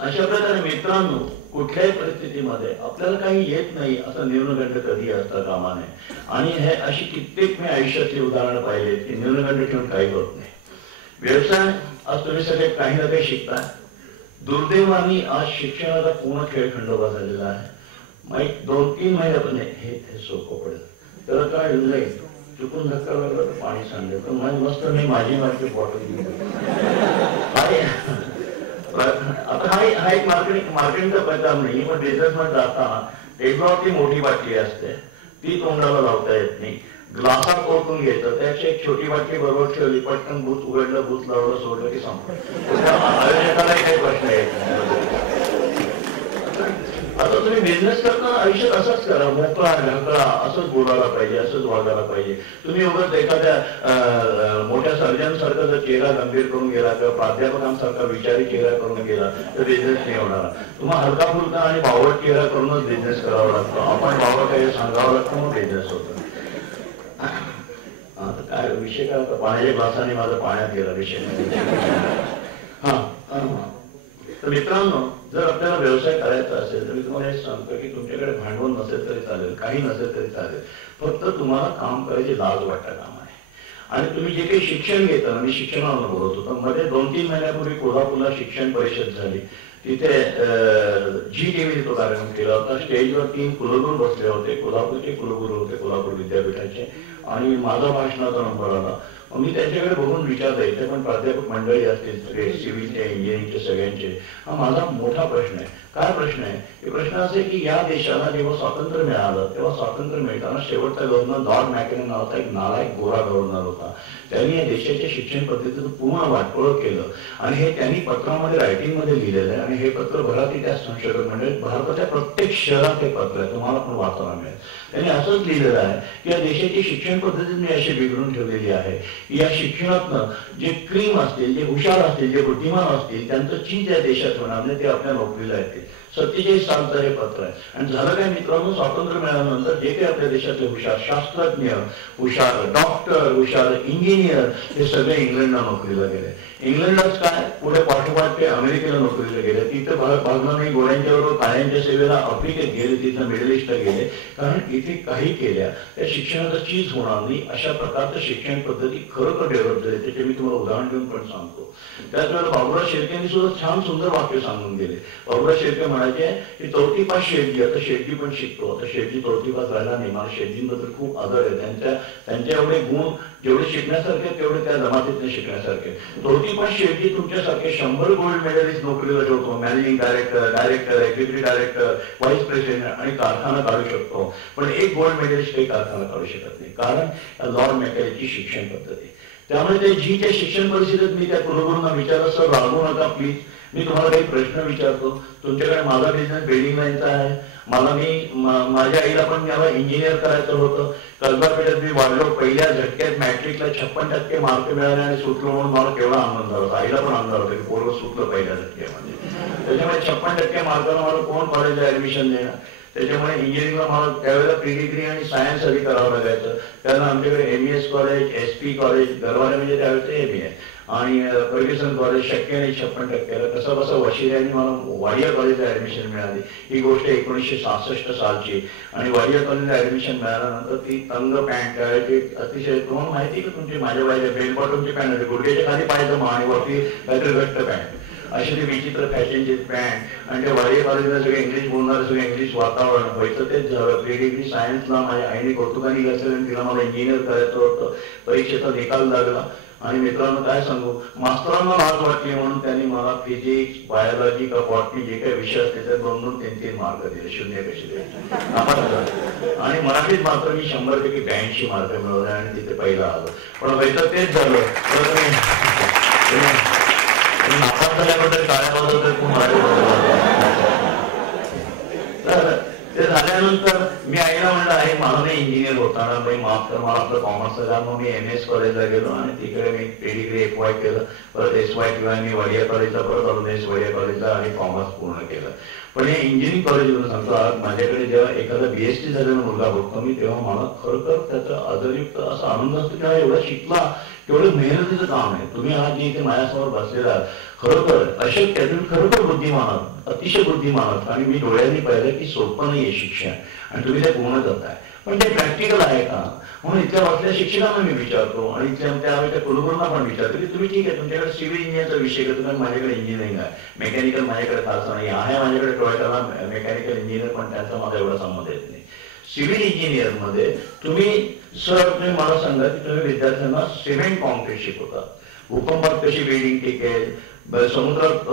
अशा प्रकारे मित्रांनो, कुठल्याही परिस्थितीमध्ये आपल्याला काही येत नाही असं न्यूनगंड कधी असता कामा नये. आणि हे अशी कित्येक मी आयुष्यातली उदाहरणं पाहिली की न्यूनगंड ठेवून काही होत नाही. व्यवसाय, आज तुम्ही सगळे काही ना काही शिकताय. दुर्दैवाने आज शिक्षणाचा पूर्ण खेळ खंडोबा झालेला आहे. मग 2-3 महिन्यापर्यंत हे सोपं पडेल, त्याला काय नाही चुकून धक्का लागला तर पाणी सांगेल, तर मस्त मी माझी बॉटल घेऊन आता हा एक मार्केटिंगचा प्रकार नाही. पण बिझनेस मध्ये जाताना टेबलावरती मोठी बाटली असते, ती तोंडाला लावता येत नाही. ग्लासात ओळखून घ्यायचं, त्याची एक छोटी बाटली बरोबर ठेवली, पटकन भूत उघडलं, भूत लावलं, सोडलं की संपलं. आयोजकालाही काही प्रश्न येत नाही. आता तुम्ही बिझनेस करताना आयुष्यात असंच करा, मोकळा ढकळा, असंच बोलायला पाहिजे, असंच वागायला पाहिजे. तुम्ही उगाच एखाद्या मोठ्या सर्जनसारखा जर चेहरा गंभीर करून गेला किंवा प्राध्यापकांसारखा विचारी चेहरा करून गेला तर बिझनेस नाही होणार. तुम्हाला हलका फुलका आणि बावट चेहरा करूनच बिझनेस करावा लागतो. आपण बावट काही सांगावं लागतं मग बिझनेस होतो. आता काय विषय काय होता, पाण्याच्या ग्लासाने माझा पाण्यात गेला विषय. तर मित्रांनो, जर आपल्याला व्यवसाय करायचा असेल तर मी तुम्हाला हे सांगतो की तुमच्याकडे भांडवल नसेल तरी चालेल, काही नसेल तरी चालेल, फक्त तुम्हाला काम करायची लाज वाटता कामा नये. आणि तुम्ही जे काही शिक्षण घेता, मी शिक्षणावर बोलत होतो, मध्ये 2-3 महिन्यापूर्वी कोल्हापूरला शिक्षण परिषद झाली. तिथे जी टीव्ही तो कार्यक्रम केला होता. स्टेजवर 3 कुलगुरू बसले होते, कोल्हापूरचे कुलगुरू होते, कोल्हापूर विद्यापीठाचे. आणि माझा भाषणाचा नंबर आला. मी त्यांच्याकडे बघून विचारलं, इथे पण प्राध्यापक मंडळी असतील सगळे, सिव्हिलचे, इंजिनिअरिंगचे, सगळ्यांचे. हा माझा मोठा प्रश्न आहे. काय प्रश्न आहे? हे प्रश्न असे की या देशाला जेव्हा स्वातंत्र्य मिळालं तेव्हा स्वातंत्र्य मिळताना शेवटचा गव्हर्नर लॉर्ड मॅकनन नावाचा एक नालायक गोरा गव्हर्नर होता. त्यांनी या देशाच्या शिक्षण पद्धतीचं पूर्ण वाटोळं केलं. आणि हे त्यांनी पत्रामध्ये रायटिंगमध्ये लिहिलेलं आहे. आणि हे पत्र भरात त्या संशोधक म्हणजे भारताच्या प्रत्येक शहरात हे पत्र आहे, तुम्हाला पण वाचायला मिळेल. त्यांनी असंच लिहिलेलं आहे की या देशाची शिक्षण पद्धती मी अशी बिघडून ठेवलेली आहे की या शिक्षणातनं जे क्रीम असतील, जे हुशार असतील, जे बुद्धिमान असतील, त्यांचं चीज या देशात होणार नाही, ते आपल्या नोकरीला येतील. 47 सालचं हे पत्र आहे. आणि झालं काय मित्रांनो, स्वातंत्र्य मिळाल्यानंतर जे काही आपल्या देशातले हुशार शास्त्रज्ञ, हुशार डॉक्टर, हुशार इंजिनियर, हे सगळे इंग्लंडला नोकरीला गेले. इंग्लंडलाच काय, पुढे पाठोपाठ ते अमेरिकेला नोकरीला गेले. तिथे भागणार नाही, गोऱ्यांच्या बरोबर काळ्यांच्या सेवेला आफ्रिकेत गेले, तिथं मिडल ईस्टला गेले. कारण इथे काही केल्या त्या शिक्षणाचा चीज होणार नाही, अशा प्रकारचं शिक्षण पद्धती खरोखर डेव्हलप झाली. त्याचे मी तुम्हाला उदाहरण देऊन पण सांगतो. त्याच वेळेला बाबुराव शिर्केंनी सुद्धा छान सुंदर वाक्य सांगून गेले. बाबुराव शिर्के म्हणायचे की 4थी पास शेटजी, आता शेटजी पण शिकतो. आता शेटजी 4थी पास राहिला नाही, मला शेटजींबद्दल खूप आदर आहे. त्यांच्या एवढे गुण जेवढे शिकण्यासारखे तेवढे त्या जमातीतले शिकण्यासारखे. 4थी पास शेटजी तुमच्यासारखे 100 गोल्ड मेडलिस्ट नोकरीला ठेवतो. Managing director, executive director, vice president आणि कारखाना काढू शकतो. पण एक गोल्ड मेडलिस्ट काही कारखाना काढू शकत नाही, कारण लॉर्ड मॅकॅलेची शिक्षण पद्धती. त्यामुळे ते जीच्या शिक्षण परिषदेत मी त्या कुलगुरूंना विचारलं, सर रागवू नका प्लीज, मी तुम्हाला काही प्रश्न विचारतो. तुमच्याकडे माझा बिझनेस बिल्डिंग लाईनचा आहे. माझ्या आईला पण मला इंजिनियर करायचं होतं. कल्बापेठेत मी वाढलो, पहिल्या झटक्यात मॅट्रिकला 56% मार्क मिळाले आणि सुटलो म्हणून मला केवढा आनंद झाला होता. आईला पण आनंद होता की पोरं सुटलं पहिल्या झटक्यामध्ये. त्याच्यामुळे 56% मार्काला मला कोण कॉलेजला ऍडमिशन देणार. त्याच्यामुळे इंजिनिअरिंगला मला त्यावेळेला प्री डिग्री आणि सायन्स आधी करावं लागायचं. त्यांना आमच्याकडे MES college, SP college, Garware म्हणजे त्यावेळेचं MA आणि फर्ग्युसन कॉलेज शक्य नाही 56%. कसं बसं वशिल्याने मला वाडिया कॉलेजला ऍडमिशन मिळाली. ही गोष्ट 1966 सालची. आणि वाडिया कॉलेजला ऍडमिशन मिळाल्यानंतर ती तंग पॅन्ट अतिशय, तुम्हाला माहिती का तुमची, माझ्या बाईच्या बेल बॉटमची पॅन्ट होती, गुडघ्याच्या खाली पायजमा आणि वरती काहीतरी घट्ट पॅन्ट, अशी ती विचित्र फॅशनची पॅन्ट. आणि त्या वाडिया कॉलेजला सगळे इंग्लिश बोलणारे, सगळे इंग्लिश वातावरण व्हायचं. तेच झालं. प्री डिग्री सायन्सला माझ्या आईने कौतुकाने घेतलं आणि तिला मला इंजिनियर करायचं होतं. परीक्षेचा निकाल लागला. आणि मित्रांनो काय सांगू, मास्तरांना लाज वाटली म्हणून त्यांनी मला फिजिक्स, बायोलॉजी का बॉटनी जे काही विषय असते त्यात 2-3 मार्क दिले, 0 कशी दिले. आणि मराठीत मात्र मी 100 पैकी 82 मार्क मिळवले आणि तिथे पहिला आलो. पण व्हायचं तेच झालं. नापास झाल्याबद्दल टाळ्या वाजवतात खूप ते झाल्यानंतर मी आईला म्हणलं, आहे मला नाही इंजिनियर होताना बाई माफ कर, मला आपलं कॉमर्स झाला. मग मी MS कॉलेजला गेलो आणि तिकडे मी प्री डिग्री FY केलं. परत SY किंवा मी वाडिया कॉलेजला परत आलो, वाडिया कॉलेजला आणि कॉमर्स पूर्ण केलं. पण हे इंजिनिअरिंग कॉलेजवरून सांगतो, आज माझ्याकडे जेव्हा एखादा BSc झालेला मुलगा बघतो मी, तेव्हा मला खरोखर त्याचा आदरयुक्त असा आनंद असतो की एवढा शिकला तेवढं मेहनतीचं काम आहे. तुम्ही आज जे इथे माझ्यासमोर बसलेला खरोखर अशक्य, तुम्ही खरोखर बुद्धिमान आहात, अतिशय बुद्धिमान आहात. आणि मी डोळ्यांनी पाहिलं की सोपं नाहीये शिक्षण आणि तुम्ही ते पूर्ण करताय, पण ते प्रॅक्टिकल आहे का म्हणून इथल्या बसल्या शिक्षकांना मी विचारतो आणि त्या कुलगुरूंना पण विचारतो की तुम्ही ठीक आहे तुमच्याकडे सिव्हिल इंजिनिअरचा विषय करतो, कारण माझ्याकडे इंजिनिअरिंग आहे, मेकॅनिकल माझ्याकडे फारसा नाही आहे, माझ्याकडे टोयोटाला मेकॅनिकल इंजिनियर पण त्यांचा माझा एवढा संबंध येत नाही. सिव्हिल इंजिनियर मध्ये तुम्ही मला सांगा की तुम्ही विद्यार्थ्यांना सिमेंट कॉन्क्रीट शिकवता, भूकंपात कशी बिल्डिंग टिकेल, समुद्रात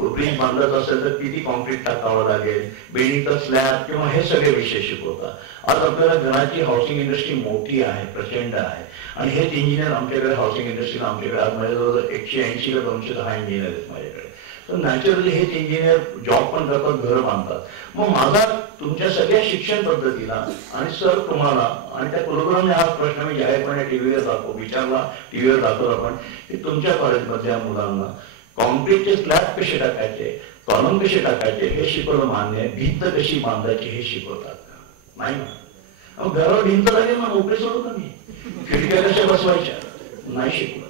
ब्रिज बांधत असेल तर किती कॉन्क्रीट टाकावं लागेल, बिल्डिंगचा स्लॅब किंवा हे सगळे विषय शिकवता. आज आपल्याला घराची हाऊसिंग इंडस्ट्री मोठी आहे, प्रचंड आहे आणि हेच इंजिनियर आमच्याकडे हाऊसिंग इंडस्ट्रीला आमच्याकडे आज माझ्याजवळ 180 का 210 इंजिनियर आहेत माझ्याकडे. तर नॅचरली हेच इंजिनियर जॉब पण करतात, घर बांधतात. मग माझा तुमच्या सगळ्या शिक्षण पद्धतीला आणि सर तुम्हाला आणि त्या कुलगुरूंनी हा प्रश्न मी जाहीरपणे टीव्हीवर विचारला, टीव्हीवर दाखवला पण की तुमच्या कॉलेजमधल्या मुलांना कॉन्क्रीटचे स्लॅब कसे टाकायचे, कॉलम कसे टाकायचे हे शिकवलं मान्य आहे, भिंत कशी बांधायची हे शिकवतात नाही ना. घरावर भिंत लागेल ना, मोकळी सोडू का मी, खिडक्या कशा बसवायच्या नाही शिकवत,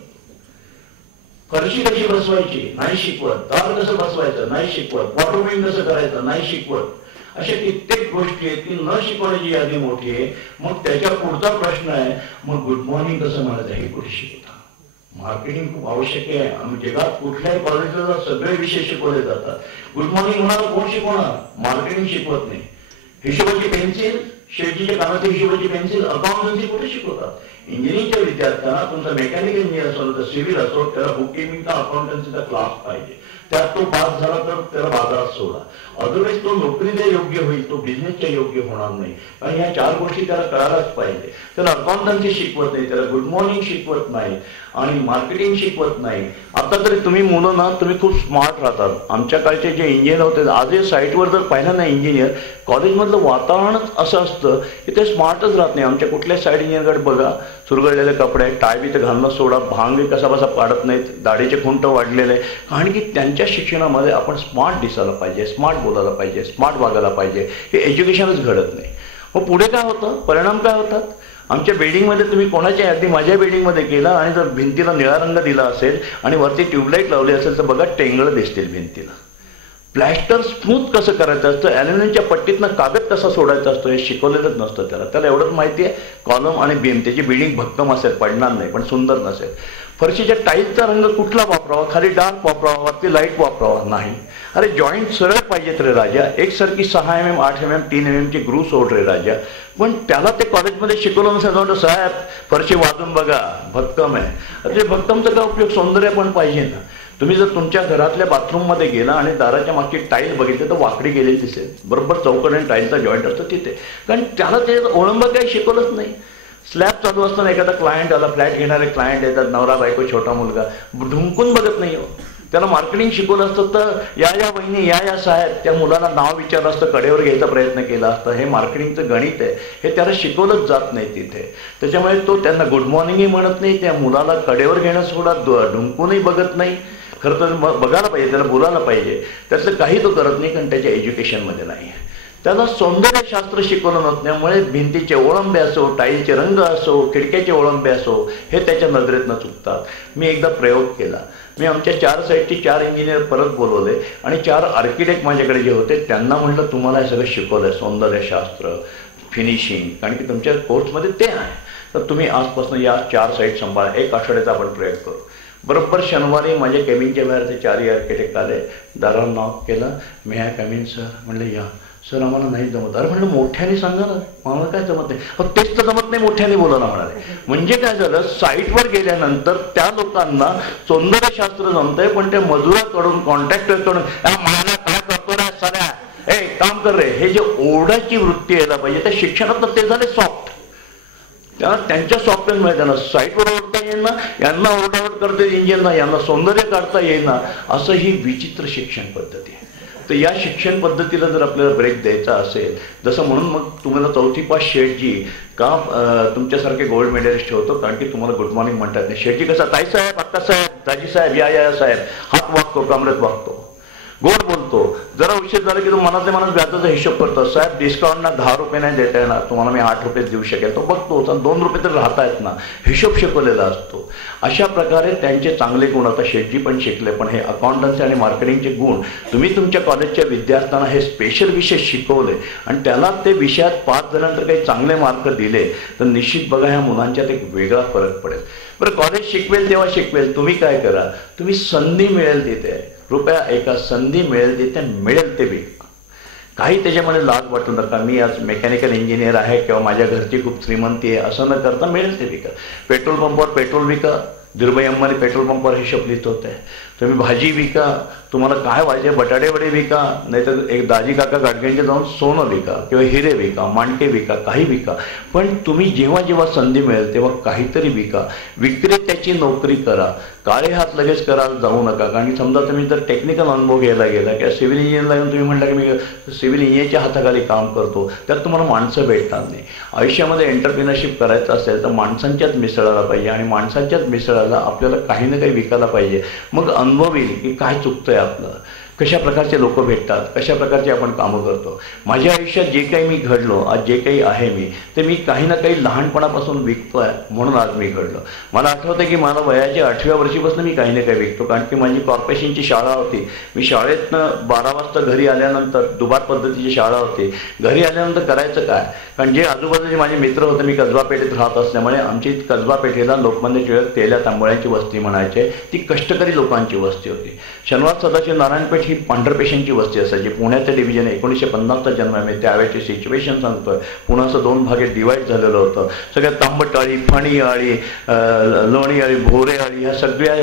फरशी कशी बसवायची नाही शिकवत, दार कसं बसवायचं नाही शिकवत, वॉटरमेन कसं करायचं नाही शिकवत. अशा कित्येक गोष्टी आहेत की न शिकवण्याची यादी मोठी आहे. मग त्याच्या पुढचा प्रश्न आहे मग गुड मॉर्निंग कसं म्हणायचं हे कुठे शिकवता. मार्केटिंग खूप आवश्यक आहे. आम्ही जगात कुठल्याही कॉलेजला सगळे विषय शिकवले जातात. गुड मॉर्निंग म्हणाला कोण शिकवणार, मार्केटिंग शिकवत नाही. हिशोबाची पेन्सिल, शेतीच्या कामाची हिशोबाची पेन्सिल, अकाउंटन्सी कुठे शिकवतात. इंजिनिअरिंगच्या विद्यार्थ्यांना तुमचा मेकॅनिकल इंजिनियर असो तर सिव्हिल असो त्याला बुक किपिंगचा अकाउंटन्सीचा क्लास पाहिजे. त्यात तो पास झाला तर त्याला बाजारात सोडा, अदरवाईज तो नोकरीला योग्य होईल, तो बिझनेसच्या योग्य होणार नाही. आणि ह्या 4 गोष्टी त्याला कळायलाच पाहिजे. त्याला अकाउंटन्सी शिकवत नाही, त्याला गुड मॉर्निंग शिकवत नाही आणि मार्केटिंग शिकवत नाही. आता तरी तुम्ही मुलं ना तुम्ही खूप स्मार्ट राहतात. आमच्या काळचे जे इंजिनियर होते आजही साईटवर जर पाहिलं ना इंजिनियर, कॉलेजमधलं वातावरणच असं असतं की ते स्मार्टच राहत नाही. आमच्या कुठल्याच साईड इंजिनियरकडे बघा, सुरगळलेले कपडे, टाय बी तर घालणं सोडा, भांग कसा बसा पाडत नाहीत, दाढीचे खुंट वाढलेले. कारण की त्यांच्या शिक्षणामध्ये आपण स्मार्ट दिसायला पाहिजे, स्मार्ट बोलायला पाहिजे, स्मार्ट वागायला पाहिजे. हे एज्युकेशनच घडत नाही. मग पुढे काय होतं, परिणाम काय होतात. आमच्या बिल्डिंगमध्ये तुम्ही कोणाच्या अगदी माझ्या बिल्डिंगमध्ये गेला आणि जर भिंतीला निळा रंग दिला असेल आणि वरती ट्यूबलाईट लावली असेल तर बघा टेंगळं दिसतील भिंतीला. प्लॅस्टर स्मूथ कसं करायचं असतं, ॲल्युमिनियमच्या पट्टीतनं कागद कसा सोडायचा असतो हे शिकवलेलंच नसतं त्याला. त्याला एवढंच माहिती आहे कॉलम आणि बीम, त्याची बिल्डिंग भक्कम असेल, पडणार नाही पण सुंदर नसेल. फरशीच्या टाईलचा रंग कुठला वापरावा, खाली डार्क वापरावा, वरती लाईट वापरावा नाही. अरे जॉईंट सरळ पाहिजेत रे राजा, एकसारखी 6 mm 8 mm 3 mm ची ग्रू सोड रे राजा. पण त्याला ते कॉलेजमध्ये शिकवलं नसेल, साहेब फरशी वाजून बघा भक्कम आहे. अरे भक्कमचा काय उपयोग, सौंदर्य पण पाहिजे ना. तुम्ही जर तुमच्या घरातल्या बाथरूममध्ये गेला आणि दाराच्या मागची टाईल बघितली तर वाकडी गेलेली दिसेल, बरोबर चौकट आणि टाईलचा जॉईंट असतो तिथे. कारण त्याला ते ओळंब काही शिकवलंच नाही. स्लॅब चालू असताना एखादा क्लायंट आला, फ्लॅट घेणारे क्लायंट येतात, नवरा बायको छोटा मुलगा, ढुंकून बघत नाही हो. त्याला मार्केटिंग शिकवलं असतं तर या वहिनी या साहेब, त्या मुलाला नाव विचारलं असतं, कडेवर घ्यायचा प्रयत्न केला असता. हे मार्केटिंगचं गणित आहे, हे त्याला शिकवलंच जात नाही तिथे. त्याच्यामुळे तो त्यांना गुड मॉर्निंगही म्हणत नाही, त्या मुलाला कडेवर घेणं सोडा, ढुंकूनही बघत नाही. खरं तर बघायला पाहिजे, त्याला बोलायला पाहिजे, त्यातलं काही तो करत नाही कारण त्याच्या एज्युकेशनमध्ये नाही. त्याला सौंदर्यशास्त्र शिकवलं नसल्यामुळे भिंतीचे ओळंबे असो, टाईलचे रंग असो, खिडक्याचे ओळंबे असो हे त्याच्या नजरेतनं चुकतात. मी एकदा प्रयोग केला. मी आमच्या 4 साईडचे 4 इंजिनियर परत बोलवले आणि 4 आर्किटेक्ट माझ्याकडे जे होते त्यांना म्हटलं तुम्हाला हे सगळं शिकवलंय, सौंदर्यशास्त्र, फिनिशिंग, कारण की तुमच्या कोर्समध्ये ते आहे, तर तुम्ही आजपासून या 4 साईट सांभाळा, 1 आठवड्याचा आपण प्रयोग करू. बरोबर शनिवारी माझ्या केबिनच्या बाहेर ते 4 आर्किटेक्ट आले, दारावर नॉक केलं, मी आय कम इन सर. म्हणलं या सर, आम्हाला नाही जमत. अरे म्हणलं मोठ्याने सांगा ना, मला काय जमत नाही. तेच तर जमत नाही, मोठ्याने बोलायला म्हणाले. म्हणजे काय झालं, साईटवर गेल्यानंतर त्या लोकांना सौंदर्यशास्त्र जमतंय पण त्या मजुराकडून, कॉन्ट्रॅक्टरकडून मला काय करतो रे सगळ्या, ए काम कर रे, हे जे ओरडाची वृत्ती यायला पाहिजे त्या शिक्षणात ते झाले सॉफ्ट. त्याला त्यांच्या सॉफ्टवेअरमुळे त्यांना साईटवर ओरडता येईना, यांना ओरडावट करता येईना, यांना सौंदर्य काढता येईना, असं ही विचित्र शिक्षण पद्धती आहे. तर या शिक्षण पद्धतीला जर आपल्याला ब्रेक द्यायचा असेल, जसं म्हणून मग तुम्हाला 4थी पास शेठजी का तुमच्यासारखे गोल्ड मेडलिस्ट ठेवतो, कारण की तुम्हाला गुड मॉर्निंग म्हणतात नाही. शेठजी कसा, ताई साहेब, अक्का साहेब, दाजी साहेब, या साहेब, हात वागतो, कमरेत वागतो, गोड बोलतो, जरा उशीर झाला की तो मनातल्या मनात व्याजाचा हिशोब करतो, साहेब डिस्काउंटना 10 रुपये नाही देता येणार, तुम्हाला मी 8 रुपये देऊ शकेल. तो बघतो 2 रुपये तर राहतायत ना, हिशोब शिकवलेला असतो. अशा प्रकारे त्यांचे चांगले गुण आता शेटजी पण शिकले. पण हे अकाउंटन्सी आणि मार्केटिंगचे गुण तुम्ही तुमच्या कॉलेजच्या विद्यार्थ्यांना हे स्पेशल विषय शिकवले आणि त्याला ते विषयात 5 जणांतर काही चांगले मार्क दिले तर निश्चित बघा ह्या मुलांच्यात एक वेगळा फरक पडेल. बरं, कॉलेज शिकवेल तेव्हा शिकवेल, तुम्ही काय करा, तुम्ही संधी मिळेल तिथे रुपया एका संधी मिळेल तिथे मिळेल ते विका. काही त्याच्यामध्ये लाज वाटू नका, मी आज मेकॅनिकल इंजिनियर आहे किंवा माझ्या घरची खूप श्रीमंती आहे असं न करता मिळेल ते विका. पेट्रोल पंपावर पेट्रोल विका, धीरुभाई अंबानी पेट्रोल पंपावर हिशोब लिहित होते. तुम्ही भाजी विका, तुम्हाला काय पाहिजे बटाटे वडे विका, नाहीतर एक दाजी काका गाडगेंचे जाऊन सोनं विका किंवा हिरे विका, मांडके विका, काही विका. पण तुम्ही जेव्हा जेव्हा संधी मिळेल तेव्हा काहीतरी विका. विक्रेत्याची नोकरी करा, काळे हात लगेच करायला जाऊ नका. कारण समजा तुम्ही जर टेक्निकल अनुभव घ्यायला गेला किंवा सिव्हिल इंजिनियरला येऊन तुम्ही म्हटलं की मी सिव्हिल इंजिनियरच्या हाताखाली काम करतो, त्यात तुम्हाला माणसं भेटणार नाही. आयुष्यामध्ये एंटरप्रिनरशिप करायचं असेल तर माणसांच्याच मिसळायला पाहिजे आणि माणसांच्याच मिसळायला आपल्याला काही ना काही विकायला पाहिजे. मग अनुभव येईल की काय चुकतंय आपलं, कशा प्रकारचे लोक भेटतात, कशा प्रकारचे आपण कामं करतो. माझ्या आयुष्यात जे काही मी घडलो, आज जे काही आहे मी, ते मी काही ना काही लहानपणापासून विकतोय म्हणून आज मी घडलो. मला आठवतं की मला वयाच्या 8व्या वर्षीपासून मी काही ना काही विकतो. कारण की माझी कॉर्पोरेशनची शाळा होती. मी शाळेतनं 12 वाजता घरी आल्यानंतर दुबार पद्धतीची शाळा होती. घरी आल्यानंतर करायचं काय, कारण जे आजूबाजूचे माझे मित्र होते, मी कसबा पेठेत राहत असल्यामुळे आमची कसबा पेठेला लोकमान्य टिळक तेल्या तांबळ्यांची वस्ती म्हणायचे. ती कष्टकरी लोकांची वस्ती होती. शनिवार सदाशिव नारायणपेठ ही पांढरपेशांची वस्ती असायची. पुण्याचं डिव्हिजन 1950चा जन्म आहे. मी त्यावेळेची सिच्युएशन सांगतोय. पुण्याचं 2 भागात डिवाईड झालेलं होतं. सगळ्या तांबटआळी, फणीआळी, लोणीआळी, भोरेआळी ह्या सगळ्या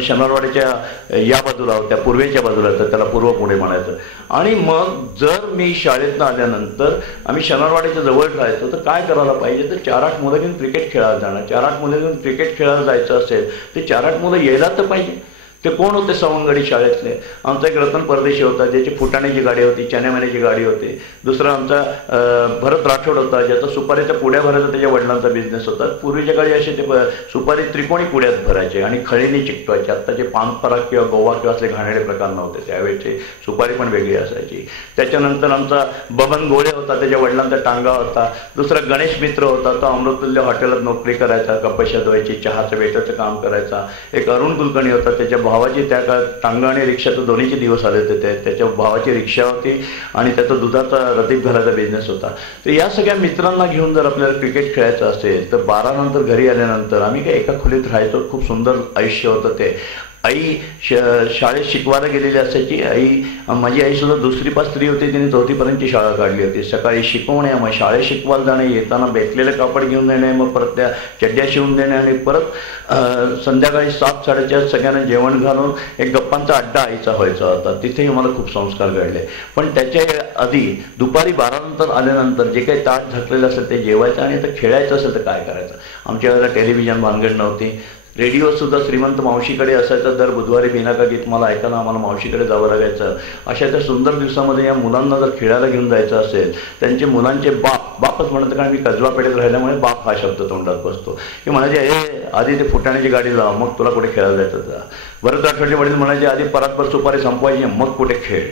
शनिवारवाडीच्या या बाजूला होत्या, पूर्वेच्या बाजूला होत्या, त्याला पूर्व पुणे म्हणायचं. आणि मग जर मी शाळेतनं आल्यानंतर आम्ही शनिवारवाडीच्या जवळ राहायचो तर काय करायला पाहिजे, तर 4-8 मुलं घेऊन क्रिकेट खेळायला जाणार. 4-8 मुलं घेऊन क्रिकेट खेळायला जायचं असेल तर 4-8 मुलं यायला तर पाहिजे. ते कोण होते सवंगडी शाळेतले? आमचा एक रतन परदेशी होता, ज्याची फुटाण्याची गाडी होती, चण्यामाण्याची गाडी होती. दुसरा आमचा भरत राठोड होता, ज्याचा सुपारीच्या पुड्या भरायचा त्याच्या वडिलांचा बिझनेस होता. पूर्वीच्या काळी असे ते सुपारी त्रिकोणी पुड्यात भरायचे आणि खळीने चिकटवायचे. आत्ताचे पान पराग किंवा गोवा किंवा असले घाणेरडे प्रकार नव्हते, त्यावेळेचे सुपारी पण वेगळी असायची. त्याच्यानंतर आमचा बबन गोळे होता, त्याच्या वडिलांचा टांगा होता. दुसरा गणेश मित्र होता, तो अमृततुल्य हॉटेलात नोकरी करायचा, कपशा धुवायची, चहाचं वेटरचं काम करायचा. एक अरुण कुलकर्णी होता, त्याच्या भावाची त्या काळात टांगा आणि रिक्षाचं दोन्हीचे दिवस आले होते. त्याच्या भावाची रिक्षा होती आणि त्याचा दुधाचा रतीब घराचा बिझनेस होता. तर या सगळ्या मित्रांना घेऊन जर आपल्याला क्रिकेट खेळायचं असेल तर 12 नंतर घरी आल्यानंतर आम्ही काही एका खोलीत राहायचो. खूप सुंदर आयुष्य होतं ते. आई शाळेत शिकवायला गेलेली असायची. माझी आई सुद्धा 2री पास स्त्री होती, तिने 4थीपर्यंतची शाळा काढली होती. सकाळी शिकवणे, मग शाळेत शिकवायला जाणे, येताना बेतलेले कापड घेऊन देणे, मग परत त्या चड्ड्या शिवून देणे आणि परत संध्याकाळी 7-7:30 सगळ्यांना जेवण घालून एक गप्पांचा अड्डा आईचा व्हायचा होता. तिथेही मला खूप संस्कार घडले. पण त्याच्या आधी दुपारी 12 नंतर आल्यानंतर जे काही ताट झाकलेलं असेल ते जेवायचं आणि आता खेळायचं असेल तर काय करायचं. आमच्या वेळेला टेलिव्हिजन भानगड नव्हती. रेडिओ सुद्धा श्रीमंत मावशीकडे असायचा. दर बुधवारी बिनाका गीत मला ऐकायला आम्हाला मावशीकडे जावं लागायचं. अशा त्या सुंदर दिवसामध्ये या मुलांना जर खेळायला घेऊन जायचं असेल, त्यांचे मुलांचे बापच म्हणत, कारण मी कसबा पेठेत राहिल्यामुळे बाप हा शब्द तोंडात बसतो, की म्हणायचे हे आधी ते फुटाण्याची गाडी लाव, मग तुला कुठे खेळायला जायचं जा. भरत राठोडचे वडील म्हणायचे आधी परातभर सुपारी संपवायची, मग कुठे खेळ,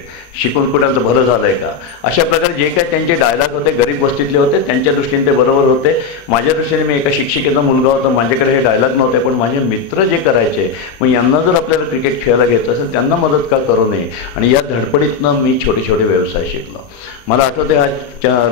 शिकून कुठांचं भरं झालंय का. अशा प्रकारे जे काही त्यांचे डायलॉग होते गरीब वस्तीतले होते, त्यांच्या दृष्टीने ते बरोबर होते. माझ्या दृष्टीने मी एका शिक्षिकेचा मुलगा होता, माझ्याकडे हे डायलॉग नव्हते, पण माझे मित्र जे करायचे, मग यांना जर आपल्याला क्रिकेट खेळायला घ्यायचं असेल त्यांना मदत का करू नये. आणि या धडपडीतनं मी छोटे छोटे व्यवसाय शिकलो. मला आठवते हा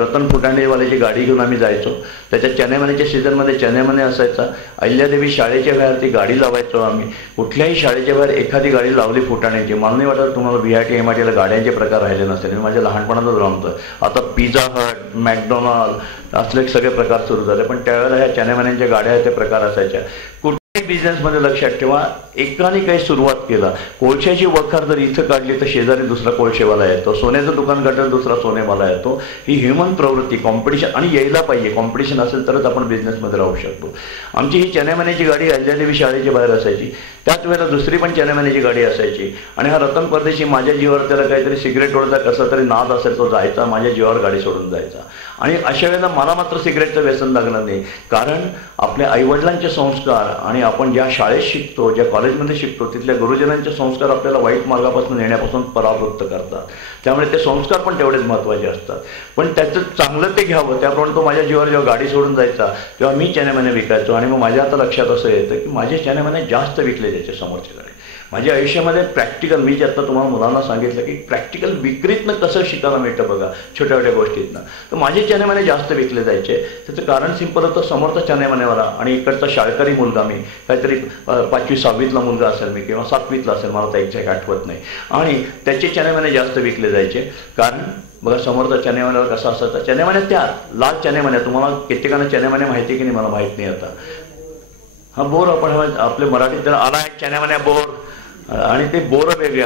रतन फुटाणेवाल्याची गाडी घेऊन आम्ही जायचो. त्याच्या चण्यामण्याच्या सीझनमध्ये चण्यामणे असायचा. अहिल्यादेवी शाळेच्या बाहेर ती गाडी लावायचो आम्ही. कुठल्याही शाळेच्या बाहेर एखादी गाडी लावली फुटाण्याची, मला नाही वाटत तुम्हाला VIT MITला गाड्यांचे प्रकार राहिले नसते. मी माझ्या लहानपणातच रमतोय. आता पिझ्झा हट, मॅकडॉनल्ड असले सगळे प्रकार सुरू झाले, पण त्यावेळेला ह्या चण्यामण्यांच्या गाड्या ते प्रकार असायच्या. बिझनेसमध्ये लक्षात ठेवा, एकाने काही सुरुवात केला, कोळशाची वखार जर इथं काढली तर शेजारी दुसरा कोळशेवाला येतो, सोन्याचं दुकान काढलं दुसरा सोनेवाला येतो. ही ह्युमन प्रवृत्ती, कॉम्पिटिशन, आणि यायला पाहिजे. कॉम्पिटिशन असेल तरच आपण बिझनेसमध्ये राहू शकतो. आमची ही चण्यामण्याची गाडी अहिल्यादेवी शाळेच्या बाहेर असायची. त्याच वेळेला दुसरी पण चण्यामण्याची गाडी असायची. आणि हा रतन परदेशी माझ्या जीवावर, त्याला काहीतरी सिगरेट ओढता कसं तरी नाद असेल, तो जायचा माझ्या जीवावर गाडी सोडून जायचा. आणि अशा वेळेला मला मात्र सिगरेटचं व्यसन लागलं नाही, कारण आपल्या आईवडिलांचे संस्कार आणि आपण ज्या शाळेत शिकतो, ज्या कॉलेजमध्ये शिकतो, तिथल्या गुरुजनांचे संस्कार आपल्याला वाईट मार्गापासून नेण्यापासून परावृत्त करतात. त्यामुळे ते संस्कार पण तेवढेच महत्त्वाचे असतात. पण त्याचं चांगलं ते घ्यावं. त्याप्रमाणे तो माझ्या जीवावर जेव्हा गाडी सोडून जायचा तेव्हा मी चॅनेमाने विकायचो. आणि मग माझ्या आता लक्षात असं येतं की माझे चॅनेमाने जास्त विकले त्याच्या समोरच्याकडे. माझ्या आयुष्यामध्ये प्रॅक्टिकल, मी जे आता तुम्हाला मुलांना सांगितलं की प्रॅक्टिकल विक्रीतनं कसं शिकायला मिळतं बघा, छोट्या छोट्या गोष्टीतनं. तर माझे चॅनेमाने जास्त विकले जायचे. त्याचं कारण सिंपल होतं, समोरचा चॅनेमानेवाला आणि इकडचा शाळकरी मुलगा, मी काहीतरी 5वी 6वीतला मुलगा असेल मी, किंवा 7वीतला असेल, मला तर एक्झॅक्ट आठवत नाही. आणि त्याचे चॅनेमाने जास्त विकले जायचे. कारण बघा समोरचा चॅनेमानेवाला कसा असायचा, चॅनेमाने त्यात लाल चॅनेमाने, तुम्हाला कित्येकांना चॅनेमाने माहिती की नाही मला माहीत नाही आता. हा बोर, आपण आपल्या मराठीत त्याला आला एक चॅनेमाने बोर, आणि ते बोरं वेगळे,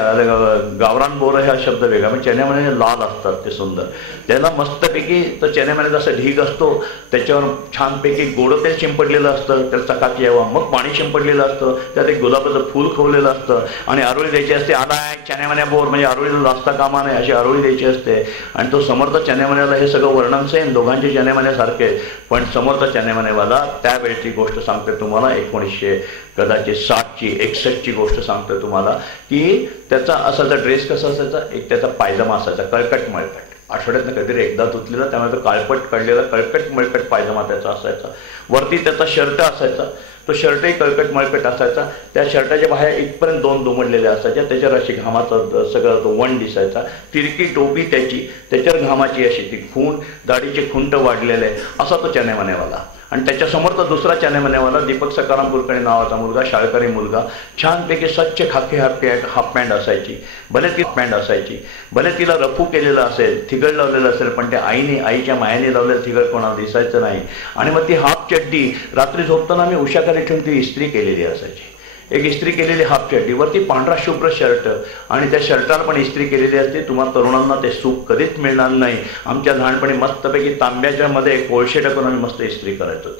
गावरान बोरं हा शब्द वेगळा. म्हणजे चॅनेमाने लाल असतात ते सुंदर. त्याला मस्तपैकी तर चॅनेमाने जसा ढीग असतो त्याच्यावर छानपैकी गोडं तेल शिंपडलेलं असतं, त्याला चकाकी यावं, मग पाणी शिंपडलेलं असतं, त्यात एक गुलाबाचं फूल खवलेलं असतं आणि आरोळी द्यायची असते. आला चॅनेमाने बोर म्हणजे आरोळीला लाजता कामा नये अशी आरोळी द्यायची असते. आणि तो समोरचा चॅनेमानेवाला हे सगळं वर्णन सेम, दोघांचे चॅनेमानेसारखे. पण समोरचा चॅनेमानेवाला त्यावेळेची गोष्ट सांगते तुम्हाला, 1960ची 61ची गोष्ट सांगते तुम्हाला, की त्याचा असाचा ड्रेस कसा असायचा, एक त्याचा पायजमा असायचा कळकट मळकट, आठवड्यातनं कधीतरी एकदा धुतलेला, त्यामुळे तो काळपट काढलेला कळकट मळकट पायजमा त्याचा असायचा. वरती त्याचा शर्ट असायचा, तो शर्टही कळकट मळकट असायचा. त्या शर्टाच्या बाहेर इथपर्यंत 2 दुमडलेल्या असायच्या, त्याच्यावर अशी घामाचा सगळं तो वण दिसायचा. तिरकी टोपी त्याची, त्याच्यावर घामाची अशी ती खूण, दाढीचे खुंट वाढलेले, असा तो चॅनेमानेवाला. आणि त्याच्यासमोरचा दुसरा चॅनेमानेवाला दीपक सकाराम कुलकर्णी नावाचा मुलगा, शाळकरी मुलगा, छानपैकी स्वच्छ खाकी हाफ पॅन्ट असायची, भले ती पॅन्ट असायची, भले तिला रफू केलेलं असेल, थिगड लावलेलं असेल, पण त्या आईच्या मायाने लावलेलं थिगड कोणाला दिसायचं नाही. आणि मग ती हाफ चड्डी रात्री झोपताना मी उशाखाली ठेवून ती इस्त्री केलेली असायची. एक इस्त्री केलेली हाफ चड्डी, वरती पांढरा शुभ्र शर्ट, आणि त्या शर्टाला पण इस्त्री केलेली असते. तुम्हाला तरुणांना ते सुख कधीच मिळणार नाही. आमच्या लहानपणी मस्तपैकी तांब्याच्या मध्ये कोळशे टाकून आम्ही मस्त इस्त्री करायचो.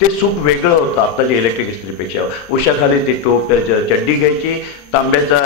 ते सुख वेगळं होतं आत्ताच्या इलेक्ट्रिक इस्त्रीपेक्षा. उशाखाली ती चड्डी घ्यायची, तांब्याचा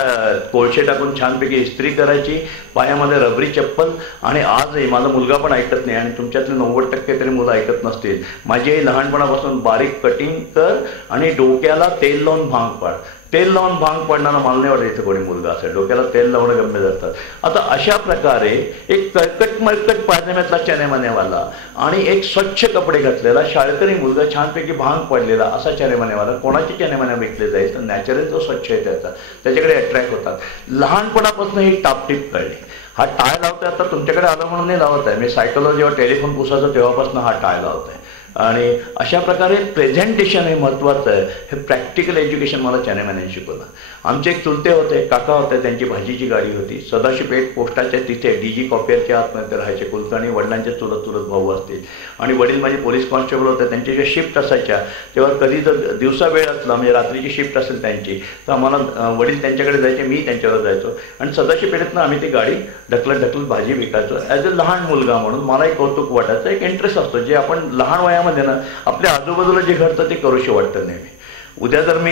कोळशे टाकून छानपैकी इस्त्री करायची, पायामध्ये रबरी चप्पल. आणि आजही माझा मुलगा पण ऐकत नाही, आणि तुमच्यातले 90% तरी मुलं ऐकत नसतील. माझी आई लहानपणापासून बारीक कटिंग कर आणि डोक्याला तेल लावून भांग पाड. तेल लावून भांग पडणारा मला नाही वाटत इथं कोणी मुलगा असेल, डोक्याला तेल लावणं गम्य जातात. आता अशा प्रकारे एक कळकट मळकट पायजम्यातला चॅनेमानेवाला आणि एक स्वच्छ कपडे घातलेला शाळकरी मुलगा, छानपैकी भांग पडलेला असा चॅनेमानेवाला, कोणाची चॅनेमाने विकले जाईल तर नॅचरल जो स्वच्छ आहे त्याच्याकडे अट्रॅक्ट होतात. लहानपणापासून ही टापटीप कळली. हा टाळ लावतोय आता तुमच्याकडे आलं म्हणून नाही लावत आहे मी, सायकलवर जेव्हा टेलिफोन पुसायचो तेव्हापासून हा टाळ लावतोय. आणि अशा प्रकारे प्रेझेंटेशन हे महत्त्वाचं आहे. हे प्रॅक्टिकल एज्युकेशन मला चॅनेमाने शिकवलं. आमचे एक चुलते होते, काका होते, त्यांची भाजीची गाडी होती. सदाशिवपेठ पोस्टाच्या तिथे DG कॉपियरच्या आतमध्ये राहायचे. कुलकर्णी वडिलांचे चुलत भाऊ असतील, आणि वडील माझे पोलीस कॉन्स्टेबल होते. त्यांच्या ज्या शिफ्ट असायच्या तेव्हा कधी जर दिवसा वेळ असला, म्हणजे रात्रीची शिफ्ट असेल त्यांची, तर आम्हाला वडील त्यांच्याकडे जायचे, मी त्यांच्यावर जायचो, आणि सदाशिवपेठेतनं आम्ही ती गाडी ढकलत भाजी विकायचो. ॲज अ लहान मुलगा म्हणून मला एक कौतुक वाटायचं, एक इंटरेस्ट असतो. जे आपण लहान वयामध्ये ना आपल्या आजूबाजूला जे घडतं ते करूशी वाटतं नेहमी. उद्या जर मी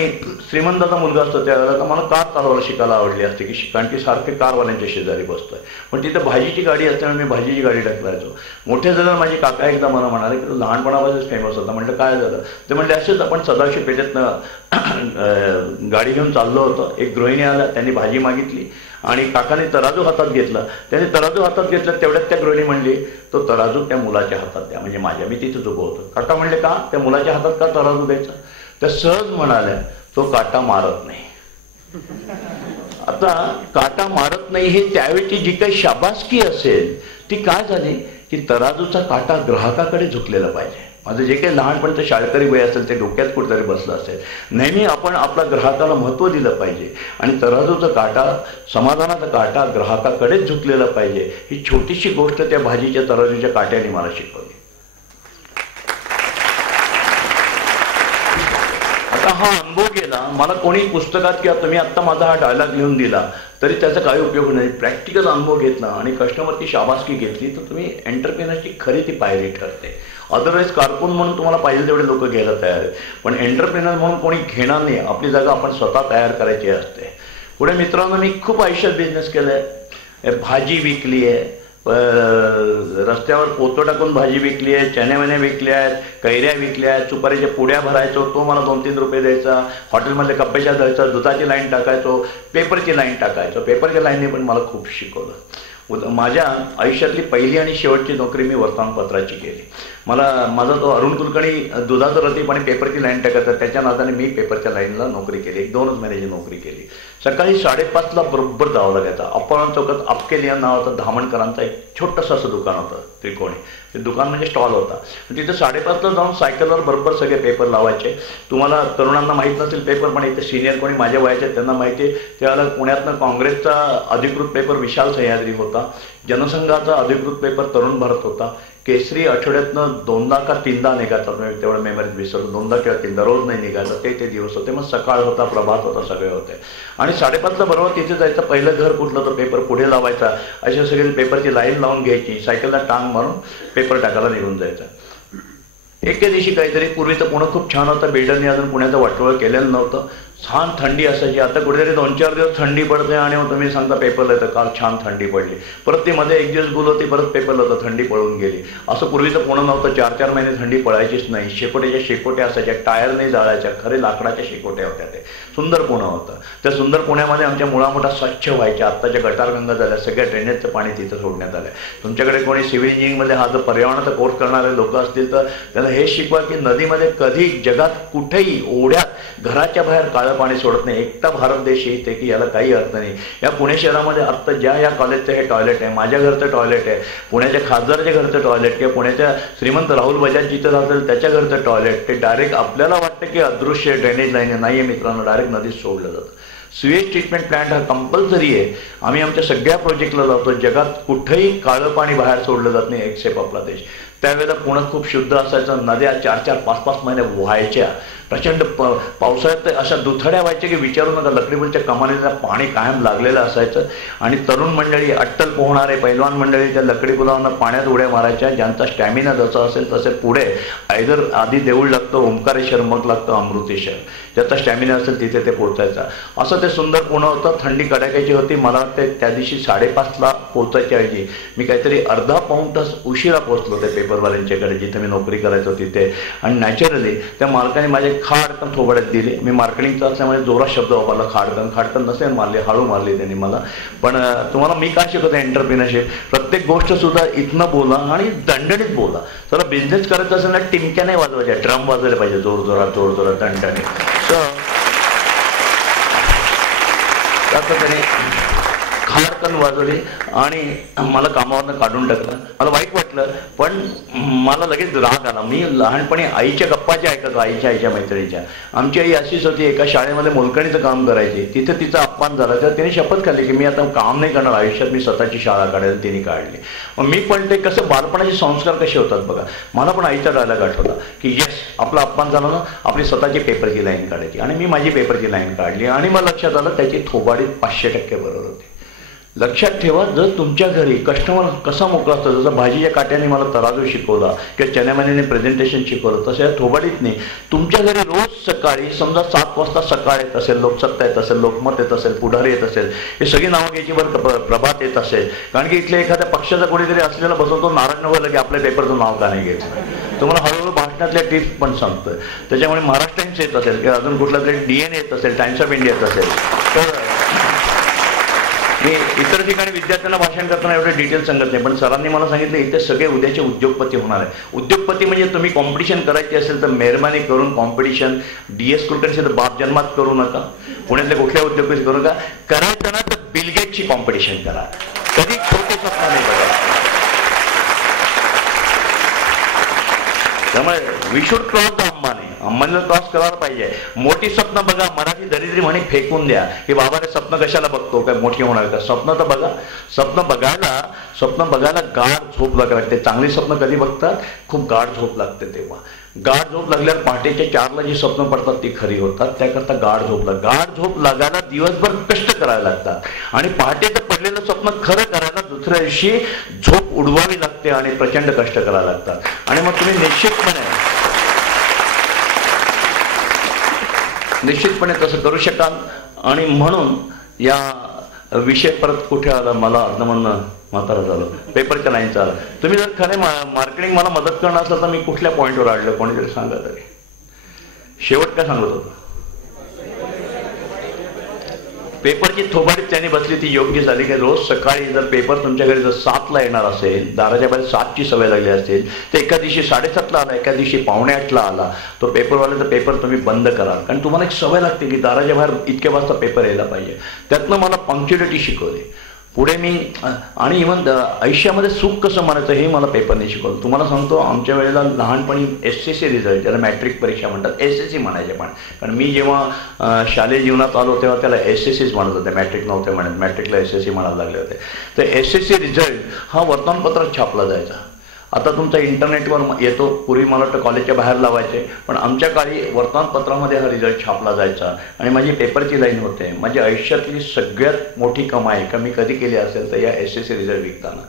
श्रीमंताचा मुलगा असतो त्यावेळेला तर मला कार चालवायला शिकायला आवडली असते, की कारण की सारखे कारवाल्यांच्या शेजारी बसतोय. पण तिथं भाजीची गाडी असल्यामुळे मी भाजीची गाडी ढकलायचो. मोठे झाल्यावर माझे काका एकदा मला म्हणाले की लहानपणापासूनच फेमस होता. म्हटलं काय झालं? ते म्हणले असेच आपण सदाशिव पेठेतनं गाडी घेऊन चाललो होतो. एक गृहिणी आला, त्यांनी भाजी मागितली आणि काकाने तराजू हातात घेतला. त्याने तराजू हातात घेतला तेवढ्यात त्या गृहिणी म्हणली तो तराजू त्या मुलाच्या हातात द्या, म्हणजे माझ्या. मी तिथेच उभं होतो. काका म्हणले का त्या मुलाच्या हातात का तराजू द्यायचा? त्या सहज म्हणाल्या तो काटा मारत नाही. आता काटा मारत नाही हे त्यावेळची जी काही शाबासकी असेल ती काय झाली की तराजूचा काटा ग्राहकाकडे झुकलेला पाहिजे. माझं जे काही लहानपणचं शाळकरी वय असेल ते डोक्यात कुठेतरी बसलं असेल. नेहमी आपण आपल्या ग्राहकाला महत्त्व दिलं पाहिजे आणि तराजूचा काटा, समाधानाचा काटा ग्राहकाकडेच झुकलेला पाहिजे. ही छोटीशी गोष्ट त्या भाजीच्या तराजूच्या काट्याने मला शिकवली. आता हा अनुभव गेला. मला कोणी पुस्तकात किंवा तुम्ही आत्ता माझा हा डायलॉग लिहून दिला तरी त्याचा काही उपयोग नाही. प्रॅक्टिकल अनुभव घेतला आणि कस्टमरची शाबासकी घेतली तर तुम्ही एंटरप्रेनरची खरी ती पायरी ठरते. अदरवाईज कारकून म्हणून तुम्हाला पाहिजे तेवढे लोक घ्यायला तयार आहेत, पण एंटरप्रेनर म्हणून कोणी घेणार नाही. आपली जागा आपण स्वतः तयार करायची असते. पुढे मित्रांनो, मी खूप आयुष्यात बिझनेस केलाय. भाजी विकली आहे, रस्त्यावर पोतं टाकून भाजी विकली आहे, चणे विकले आहेत, कैऱ्या विकल्या आहेत, सुपारीच्या पुड्या भरायचो, तो मला 2-3 रुपये द्यायचा. हॉटेलमध्ये कप्पेच्या द्यायचा, दुधाची लाईन टाकायचो, पेपरची लाईन टाकायचो. पेपरच्या लाईनने पण मला खूप शिकवलं. माझ्या आयुष्यातली पहिली आणि शेवटची नोकरी मी वर्तमानपत्राची केली. माझा तो अरुण कुलकर्णी दुधाचं रतीप आणि पेपरची लाईन टाकायचा, त्याच्या नादाने मी पेपरच्या लाईनला नोकरी केली. 1-2 महिन्याची नोकरी केली. सकाळी 5:30ला बरोबर जावं लागायचं. अपहरण चौकात अपकेलियन नावाचं धामणकरांचा एक छोटंसं असं दुकान होतं त्रिकोणी. ते दुकान म्हणजे स्टॉल होता. तिथे 5:30ला जाऊन सायकलवर बरोबर सगळे पेपर लावायचे. तुम्हाला तरुणांना माहीत नसेल पेपर, पण इथे सिनियर कोणी माझ्या वयाचे त्यांना माहिती आहे. त्यावेळेला पुण्यातनं काँग्रेसचा अधिकृत पेपर विशाल सह्याद्री होता, जनसंघाचा अधिकृत पेपर तरुण भारत होता, केसरी आठवड्यातनं 2दा का 3दा निघायचा. तेवढं मेमरीत विसरलो, 2दा किंवा 3दा, रोज नाही निघायचं. ते दिवस होते. मग सकाळ होता, प्रभात होता, सगळे होते. आणि 5:30ला बरोबर तिथे जायचं. पहिलं घर कुठलं तर पेपर पुढे लावायचा. अशा सगळी पेपरची लाईन लावून घ्यायची, सायकलला टांग मारून पेपर टाकायला निघून जायचा. एके दिवशी काहीतरी, पूर्वी तर पुणे खूप छान होतं, बिल्डरने अजून पुण्याचं वाटोळं केलेलं नव्हतं. छान थंडी असायची. आता कुठेतरी 2-4 दिवस थंडी पडते आणि मग तुम्ही सांगता पेपरला येतं. काल छान थंडी पडली, परत ती मध्ये 1 दिवस गुल होती, परत पेपरला होतं, थंडी पळून गेली. असं पूर्वीचं पुणे नव्हतं. 4-4 महिने थंडी पळायचीच नाही. शेकोट्याच्या शेकोट्या असायच्या, टायरने जाळायच्या, खरे लाकडाच्या शेकोट्या होत्या. ते सुंदर पुणे होतं. त्या सुंदर पुण्यामध्ये आमच्या मुळामुठा स्वच्छ व्हायच्या. आत्ताच्या गटारगंगा झाल्या, सगळ्या ड्रेनेजचं पाणी तिथं सोडण्यात आलं. तुमच्याकडे कोणी सिव्हिल इंजिनिअरिंगमध्ये हा जर पर्यावरणाचा कोर्स करणारे लोक असतील तर त्याला हे शिकवा की नदीमध्ये कधी जगात कुठेही ओढ्यात घराच्या बाहेर काळं पाणी सोडत नाही. एकटा भारत देश येते की याला काही अर्थ नाही. या पुणे शहरामध्ये आत्ता या कॉलेजचं हे टॉयलेट आहे, माझ्या घरचं टॉयलेट आहे, पुण्याच्या खासदारच्या घरचं टॉयलेट किंवा पुण्याच्या श्रीमंत राहुल बजाज जिथं राहतील त्याच्या घरचं टॉयलेट, ते डायरेक्ट आपल्याला वाटतं की अदृश्य ड्रेनेज लाईन नाही आहे मित्रांनो, डायरेक्ट नदीत सोडलं जातं. स्वेज ट्रीटमेंट प्लांट हा कंपल्सरी आहे. आम्ही आमच्या सगळ्या प्रोजेक्टला लावतो. जगात कुठेही काळं पाणी बाहेर सोडलं जात नाही एक्सेप्ट आपला देश. त्यावेळेला पुणे खूप शुद्ध असायचं. नद्या 4-4, 5-5 महिने व्हायच्या. प्रचंड पावसाळ्यात अशा दुथड्या व्हायच्या की विचारू नका. लकडीपूलच्या कमानीला पाणी कायम लागलेलं असायचं. आणि तरुण मंडळी, अट्टल पोहणारे पैलवान मंडळी त्या लकडी पुलावरनं पाण्यात उड्या मारायच्या. ज्यांचा स्टॅमिना जसा असेल तसे पुढे आयदर आधी देऊळ लागतं ओंकारेश्वर, मग लागतं अमृतेश्वर. ज्याचा स्टॅमिना असेल तिथे ते पोहोचायचा. असं ते सुंदर पुणे होतं. थंडी कडाक्याची होती. मला वाटते त्या दिवशी 5:30ला पोहोचायची ऐवजी मी काहीतरी अर्धा-पाऊण तास उशिरा पोहोचलो ते पेपरवाल्यांच्याकडे जिथे मी नोकरी करायचो तिथे. आणि नॅचरली त्या मालकाने माझे खाडकन थोबाड्यात दिली. मी मार्केटिंगचा असल्यामुळे जोरात शब्द वापरला, खाडकन नसेल मारली, हळू मारली त्यांनी मला. पण तुम्हाला मी काय शिकवतो एंटरप्रिनरशिप, प्रत्येक गोष्ट सुद्धा इथनं बोला आणि दणदणीत बोला. जरा बिझनेस करायचा असेल ना, टिमक्या नाही वाजवायच्या, ड्रम वाजवायला पाहिजे जोरजोरात दणदणीत. तर त्याने खाडकन वाजवली आणि मला कामावरनं काढून टाकलं. मला वाईट वाटलं, पण मला लगेच राग आला. मी लहानपणी आईच्या गप्पा ज्या ऐकायचो, आईच्या मैत्रिणीच्या. आमची आई अशीच होती, एका शाळेमध्ये मोलकणीचं काम करायची. तिथे तिचा अपमान झाला. तर तिने शपथ खाल्ली की मी आता काम नाही करणार आयुष्यात, मी स्वतःची शाळा काढेल. तिने काढली. मग मी पण ते कसं बालपणाचे संस्कार कसे होतात बघा. मला पण आईचा डायलॉग आठवला की येस, आपला अपमान झाला ना, आपली स्वतःची पेपरची लाईन काढायची. आणि मी माझी पेपरची लाईन काढली. आणि मला लक्षात आलं त्याची थोबाडीत 500% बरोबर होती. लक्षात ठेवा, जर तुमच्या घरी कस्टमर कसा मोकळा असतो, जसं भाजीच्या काट्याने मला तराजू शिकवला किंवा चण्यामण्याने प्रेझेंटेशन शिकवलं, तसं या थोबाडीत नाही. तुमच्या घरी रोज सकाळी समजा 7 वाजता सकाळ येत असेल, लोकसत्ता येत असेल, लोकमत येत असेल, पुढारी येत असेल, हे सगळी नावं घ्यायची बरं, प्रभात येत असेल. कारण की इथल्या एखाद्या पक्षाचा कोणीतरी असलेला बसवतो, नाराज व्हायला की आपल्या पेपरचं नाव का नाही घ्यायचं. तुम्हाला हळूहळू भाषणातल्या टिप्स पण सांगतोय. त्याच्यामुळे महाराष्ट्र टाइम्स येत असेल किंवा अजून कुठला तरी DN येत असेल, टाइम्स ऑफ इंडिया येत असेल, तर मी इतर ठिकाणी विद्यार्थ्यांना भाषण करताना एवढे डिटेल सांगत नाही. पण सरांनी मला सांगितलं इथे सगळे उद्याचे उद्योगपती होणार आहे. उद्योगपती म्हणजे तुम्ही कॉम्पिटिशन करायची असेल तर मेहरबानी करून कॉम्पिटिशन DS कुलकर्णी तर बाप जन्मात करू नका. पुण्यातल्या कुठल्या उद्योगपती करू नका. करायचं ना तर बिल गेटची कॉम्पिटिशन करा. कधी छोटे स्वप्न नाही बघा. त्यामुळे वी शुड क्रॉस द अंबानीला क्रॉस करायला पाहिजे. मोठी स्वप्न बघा. मराठी दरिद्री म्हणे फेकून द्या की बाबा रे स्वप्न कशाला बघतो, काय मोठी होणार का. स्वप्न तर बघा. स्वप्न बघायला गाढ झोप लागते. चांगली स्वप्न कधी बघतात, खूप गाढ झोप लागते तेव्हा. गाढ झोप लागल्यावर पहाटेच्या 4ला जी स्वप्न पडतात ती खरी होतात. त्याकरता गाढ झोप लागायला दिवसभर कष्ट करायला लागतात. आणि पहाटेचं पडलेलं स्वप्न खरं करायला दुसऱ्या दिवशी झोप उडवावी लागते आणि प्रचंड कष्ट करायला लागतात. आणि मग तुम्ही निश्चितपणे तसं करू शकाल. आणि म्हणून या विषय परत कुठे आला, मला म्हणणं म्हातारा झालं, पेपरच्या लाईनचा आला. तुम्ही जर खरे मार्केटिंग मला मदत करणार असेल तर मी कुठल्या पॉईंटवर आडलं, कोणीतरी सांगा तरी. शेवट काय सांगत होतं? पेपरची थोबाडीत त्यांनी बसली ती योग्य झाली की रोज सकाळी जर पेपर तुमच्या घरी जर 7ला येणार असेल, दाराच्या बाहेर 7ची सवय लागली असेल, तर एका दिवशी 7:30ला आला, एका दिवशी 7:45ला आला, तो पेपरवाल्याचा पेपर तुम्ही बंद करा. कारण तुम्हाला एक सवय लागते की दाराच्या बाहेर इतक्या वाजता पेपर यायला पाहिजे. त्यातनं मला पंक्च्युअलिटी शिकवली. पुढे मी आणि इव्हन आयुष्यामध्ये सुख कसं म्हणायचं हे मला पेपरने शिकवलं. तुम्हाला सांगतो, आमच्या वेळेला लहानपणी SSC रिझल्ट, ज्याला मॅट्रिक परीक्षा म्हणतात, SSC म्हणायचे. पण कारण मी जेव्हा शालेय जीवनात आलो तेव्हा त्याला SSCच म्हणत होते, मॅट्रिक नव्हते म्हणत. मॅट्रिकला SSC म्हणायला लागले होते. तर SSC रिझल्ट हा वर्तमानपत्रात छापला जायचा. आता तुमचा इंटरनेटवर येतो. पूर्वी मला वाटतं कॉलेजच्या बाहेर लावायचे, पण आमच्या काळी वर्तमानपत्रामध्ये हा रिझल्ट छापला जायचा. आणि माझी पेपरची लाईन होते. माझ्या आयुष्यातली सगळ्यात मोठी कमाई का मी कधी केली असेल तर या SSC रिझल्ट विकताना.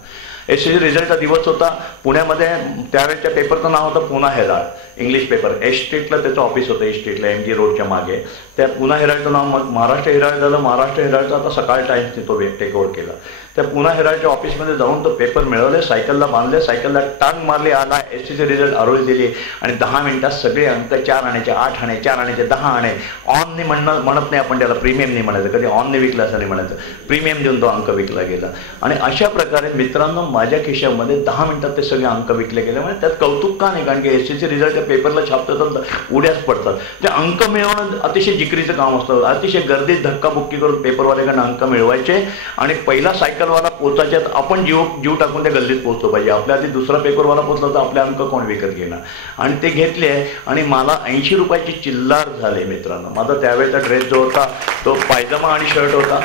SSC रिझल्टचा दिवस होता पुण्यामध्ये. त्यावेळेच्या पेपरचं नाव होतं पुणा हेराल्ड, इंग्लिश पेपर. एस स्ट्रीटला त्याचं ऑफिस होतं, एस स्ट्रीटला MG रोडच्या मागे. त्या पुणा हेराल्डचं नाव मग महाराष्ट्र हेराल्ड झालं. महाराष्ट्र हेराल्डचा आता सकाळ टाइम्सने तो टेक ओव्हर केला. त्या पुणा हेराल्डच्या ऑफिसमध्ये जाऊन तो पेपर मिळवले, सायकलला बांधले, सायकलला टांग मारली, आला SSC रिझल्ट आरोळी दिली आणि 10 मिनिटात सगळे अंक 4 आण्याचे, 8 आणे, 4 आण्याचे, 10 आणे. ऑनने म्हणत नाही आपण त्याला, प्रीमियमने म्हणायचं. कधी ऑनने विकलं असं नाही म्हणायचं, प्रीमियम देऊन तो अंक विकला गेला. आणि अशा प्रकारे मित्रांनो माझ्या खिशामध्ये 10 मिनिटात ते सगळे अंक विकले गेले. म्हणजे त्यात कौतुक का नाही, कारण की SSC रिझल्ट त्या पेपरला छापतात तर उड्याच पडतात. ते अंक मिळवणं अतिशय जिकरीचं काम असतं. अतिशय गर्दीत धक्काबुक्की करून पेपरवाल्याकडनं अंक मिळवायचे आणि पहिला सायकलवाला पोचायच्यात आपण जीव टाकून त्या गल्लीत पोहोचतो पाहिजे. आपल्या आधी दुसरा पेपरवाला पोचला तर आपले अंक कोण विकत घेणार. आणि ते घेतले आणि मला 80 रुपयाची चिल्लार झाले मित्रांनो. माझा त्यावेळेचा ड्रेस जो होता तो पायजमा आणि शर्ट होता.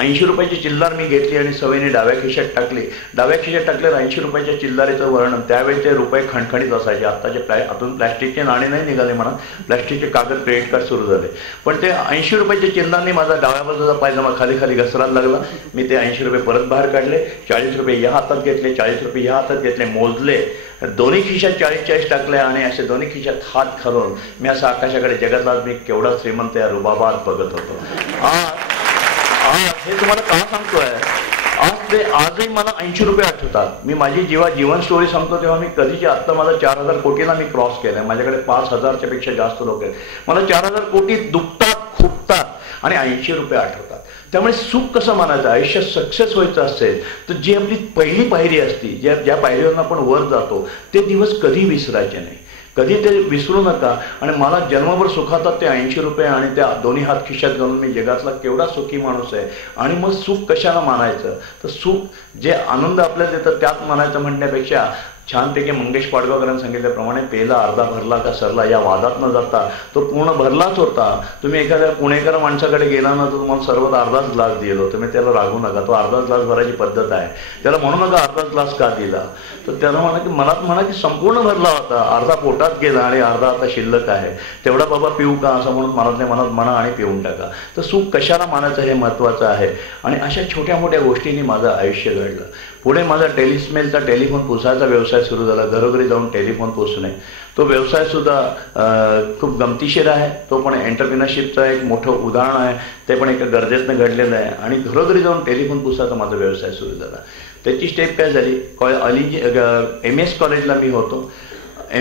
80 रुपयाची चिल्लार मी घेतली आणि सवयीने डाव्या खिशात टाकली. डाव्या खिशात टाकल्यावर 80 रुपयाच्या चिल्लारीचं वर्णन, त्यावेळेचे रुपये खणखणीत असायचे. आत्ताचे आतून प्लॅस्टिकचे नाणे नाही निघाले म्हणा, प्लॅस्टिकचे कागद क्रेडिट कार्ड सुरू झाले. पण ते 80 रुपयाच्या चिल्लारने माझा डाव्या बाजूचा पायजमा खाली खाली घसरायला लागला. मी ते 80 रुपये परत बाहेर काढले, 40 रुपये या हातात घेतले, 40 रुपये या हातात घेतले, मोजले, दोन्ही खिशात 40-40 टाकले आणि असे दोन्ही खिशात हात घालून मी असं आकाशाकडे, जगातला मी केवढा श्रीमंत या रुबाबात बघत होतो. हे तुम्हाला का सांगतोय, आजही मला 80 रुपये आठवतात. मी माझी जेव्हा जीवन स्टोरी सांगतो तेव्हा मी कधीची, आत्ता मला 4000 कोटीला मी क्रॉस केलंय. माझ्याकडे 5000च्या पेक्षा जास्त लोक आहेत. मला 4000 कोटी दुखतात, खुपतात आणि 80 रुपये आठवतात. त्यामुळे सुख कसं मानायचं, आयुष्यात सक्सेस व्हायचं असेल तर जी आपली पहिली पायरी असती, ज्या पायरीवरून आपण वर जातो, ते दिवस कधी विसरायचे नाही, कधी ते विसरू नका. आणि मला जन्मभर सुखातात ते 80 रुपये आणि त्या दोन्ही हात खिशात घालून मी जगातला केवढा सुखी माणूस आहे. आणि मग सुख कशाला मानायचं, तर सुख जे आनंद आपल्याला देतं त्यात मानायचं म्हणण्यापेक्षा छानपैकी मंगेश पाडगावकरांनी सांगितल्याप्रमाणे पेला अर्धा भरला का सरला या वादात न जाता तो पूर्ण भरलाच होता. तुम्ही एखाद्या पुणेकर माणसाकडे गेला ना तर तुम्हाला सर्वात अर्धाच ग्लास दिलो, तुम्ही त्याला रागू नका. तो अर्धा ग्लास भरायची पद्धत आहे. त्याला म्हणू नका अर्धा ग्लास का दिला, तर त्याला म्हणा की मनात म्हणा की संपूर्ण भरला होता, अर्धा पोटात गेला आणि अर्धा आता शिल्लक आहे, तेवढा बाबा पिऊ का असं म्हणून मनातल्या मनात म्हणा आणि पिऊन टाका. तर सुख कशाला मानायचं हे महत्त्वाचं आहे. आणि अशा छोट्या मोठ्या गोष्टींनी माझं आयुष्य घडलं. पुढे माझा टेलिस्मेलचा टेलिफोन पुसायचा व्यवसाय सुरू झाला. घरोघरी जाऊन टेलिफोन पुसणे, तो व्यवसाय सुद्धा खूप गमतीशीर आहे. तो पण एंटरप्रिनरशिपचं एक मोठं उदाहरण आहे. ते पण एका गरजेतनं घडलेलं आहे. आणि घरोघरी जाऊन टेलिफोन पुसायचा माझा व्यवसाय सुरू झाला. त्याची स्टेप काय झाली, MS कॉलेजला मी होतो.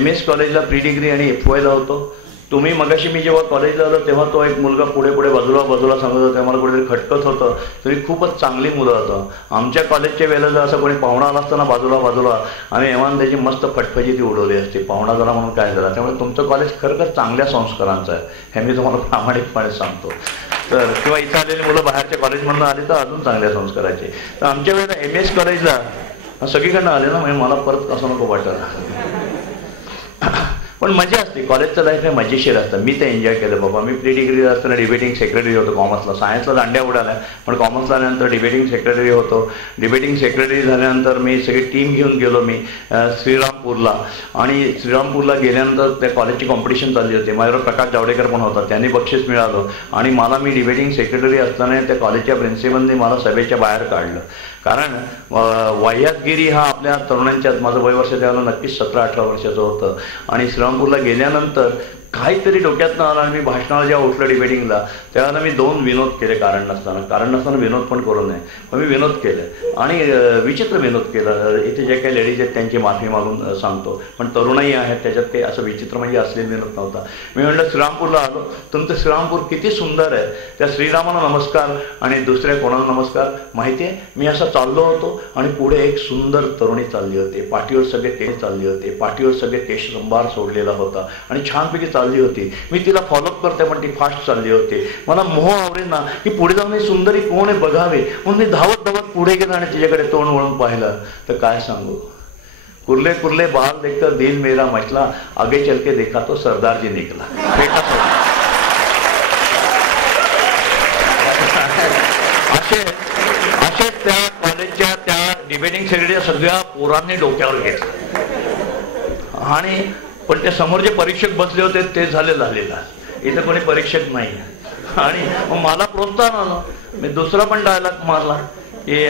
MS कॉलेजला प्री डिग्री आणि FYला होतो. तुम्ही मगाशी मी जेव्हा कॉलेजला आलो तेव्हा तो एक मुलगा पुढे बाजूला सांगत होता, मला कुठेतरी खटकत होतं. तरी खूपच चांगली मुलं होतं. आमच्या कॉलेजच्या वेळेला जर असं कोणी पाहुणा आला असताना बाजूला आम्ही एव्हान त्याची मस्त फटफटी ती उडवली असते, पाहुणा जरा म्हणून काय झाला. त्यामुळे तुमचं कॉलेज खरंच चांगल्या संस्कारांचं आहे हे मी तुम्हाला प्रामाणिकपणे सांगतो. तर किंवा इथं आलेली मुलं बाहेरच्या कॉलेजमधून आली तर अजून चांगल्या संस्काराचे. तर आमच्या वेळेला MS कॉलेजला सगळीकडनं आले ना, म्हणजे मला परत असं नको वाटलं. पण मजा असते, कॉलेजचं लाईफ हे मजेशीर असतं. मी ते एन्जॉय केलं बाबा. मी प्री डिग्री असताना डिबेटिंग सेक्रेटरी होतो कॉमर्सला. सायन्सला दांड्या उडाल्या, पण कॉमर्सला आल्यानंतर डिबेटिंग सेक्रेटरी होतो. डिबेटिंग सेक्रेटरी झाल्यानंतर मी सगळी टीम घेऊन गेलो मी श्रीरामपूरला. आणि श्रीरामपूरला गेल्यानंतर त्या कॉलेजची कॉम्पिटिशन चालली होती. माझ्यावर प्रकाश जावडेकर पण होता, त्यांनी बक्षीस मिळालं. आणि मला मी डिबेटिंग सेक्रेटरी असताना त्या कॉलेजच्या प्रिन्सिपलने मला सभेच्या बाहेर काढलं. कारण वाह्यातगिरी हा आपल्या तरुणांच्यात, माझं वय वर्ष त्यावेळेला नक्कीच 17-18 वर्षाचं होतं. आणि श्रीरामपूरला गेल्यानंतर काहीतरी डोक्यातनं आलं आणि मी भाषणाला जेव्हा उठलं डिबेटिंगला त्यावेळेला मी 2 विनोद केले कारण नसताना विनोद पण करू नये पण मी विनोद केले आणि विचित्र विनोद केलं. इथे जे काही लेडीज आहेत त्यांची माफी मागून सांगतो पण तरुणाई आहेत त्याच्यात काही असं विचित्र म्हणजे असलेला विनोद नव्हता. मी म्हटलं श्रीरामपूरला आलो, तुमचं श्रीरामपूर किती सुंदर आहे, त्या श्रीरामाला नमस्कार आणि दुसऱ्या कोणाला नमस्कार. माहिती आहे मी असं चाललो होतो आणि पुढे एक सुंदर तरुणी चालली होती, पाठीवर सगळे केस चालली होते, पाठीवर सगळे केश संभार सोडलेला होता आणि छानपैकी चालली होती. मी तिला फॉलोअप करते पण ती फास्ट चालली होती. मला मोह आवडेल ना की पुढे जाऊन ही सुंदरी कोण आहे बघावे म्हणून मी धावत धावत पुढे गेलो आणि तिच्याकडे तोंड वळून पाहिलं तर काय सांगू, कुर्ले कुर्ले बाल देखकर दिल मेरा मचला, आगे चल के देखा तो सरदार जी निकला. असे त्या कॉलेजच्या त्या डिबेटिंग सेक्रेटरीच्या सगळ्या पोरांनी डोक्यावर घेतलं आणि पण त्या समोर जे परीक्षक बसले होते ते झालेला इथं कोणी परीक्षक नाही. आणि मग मला प्रोत्साहन आलं, मी दुसरा पण डायलॉग मारला की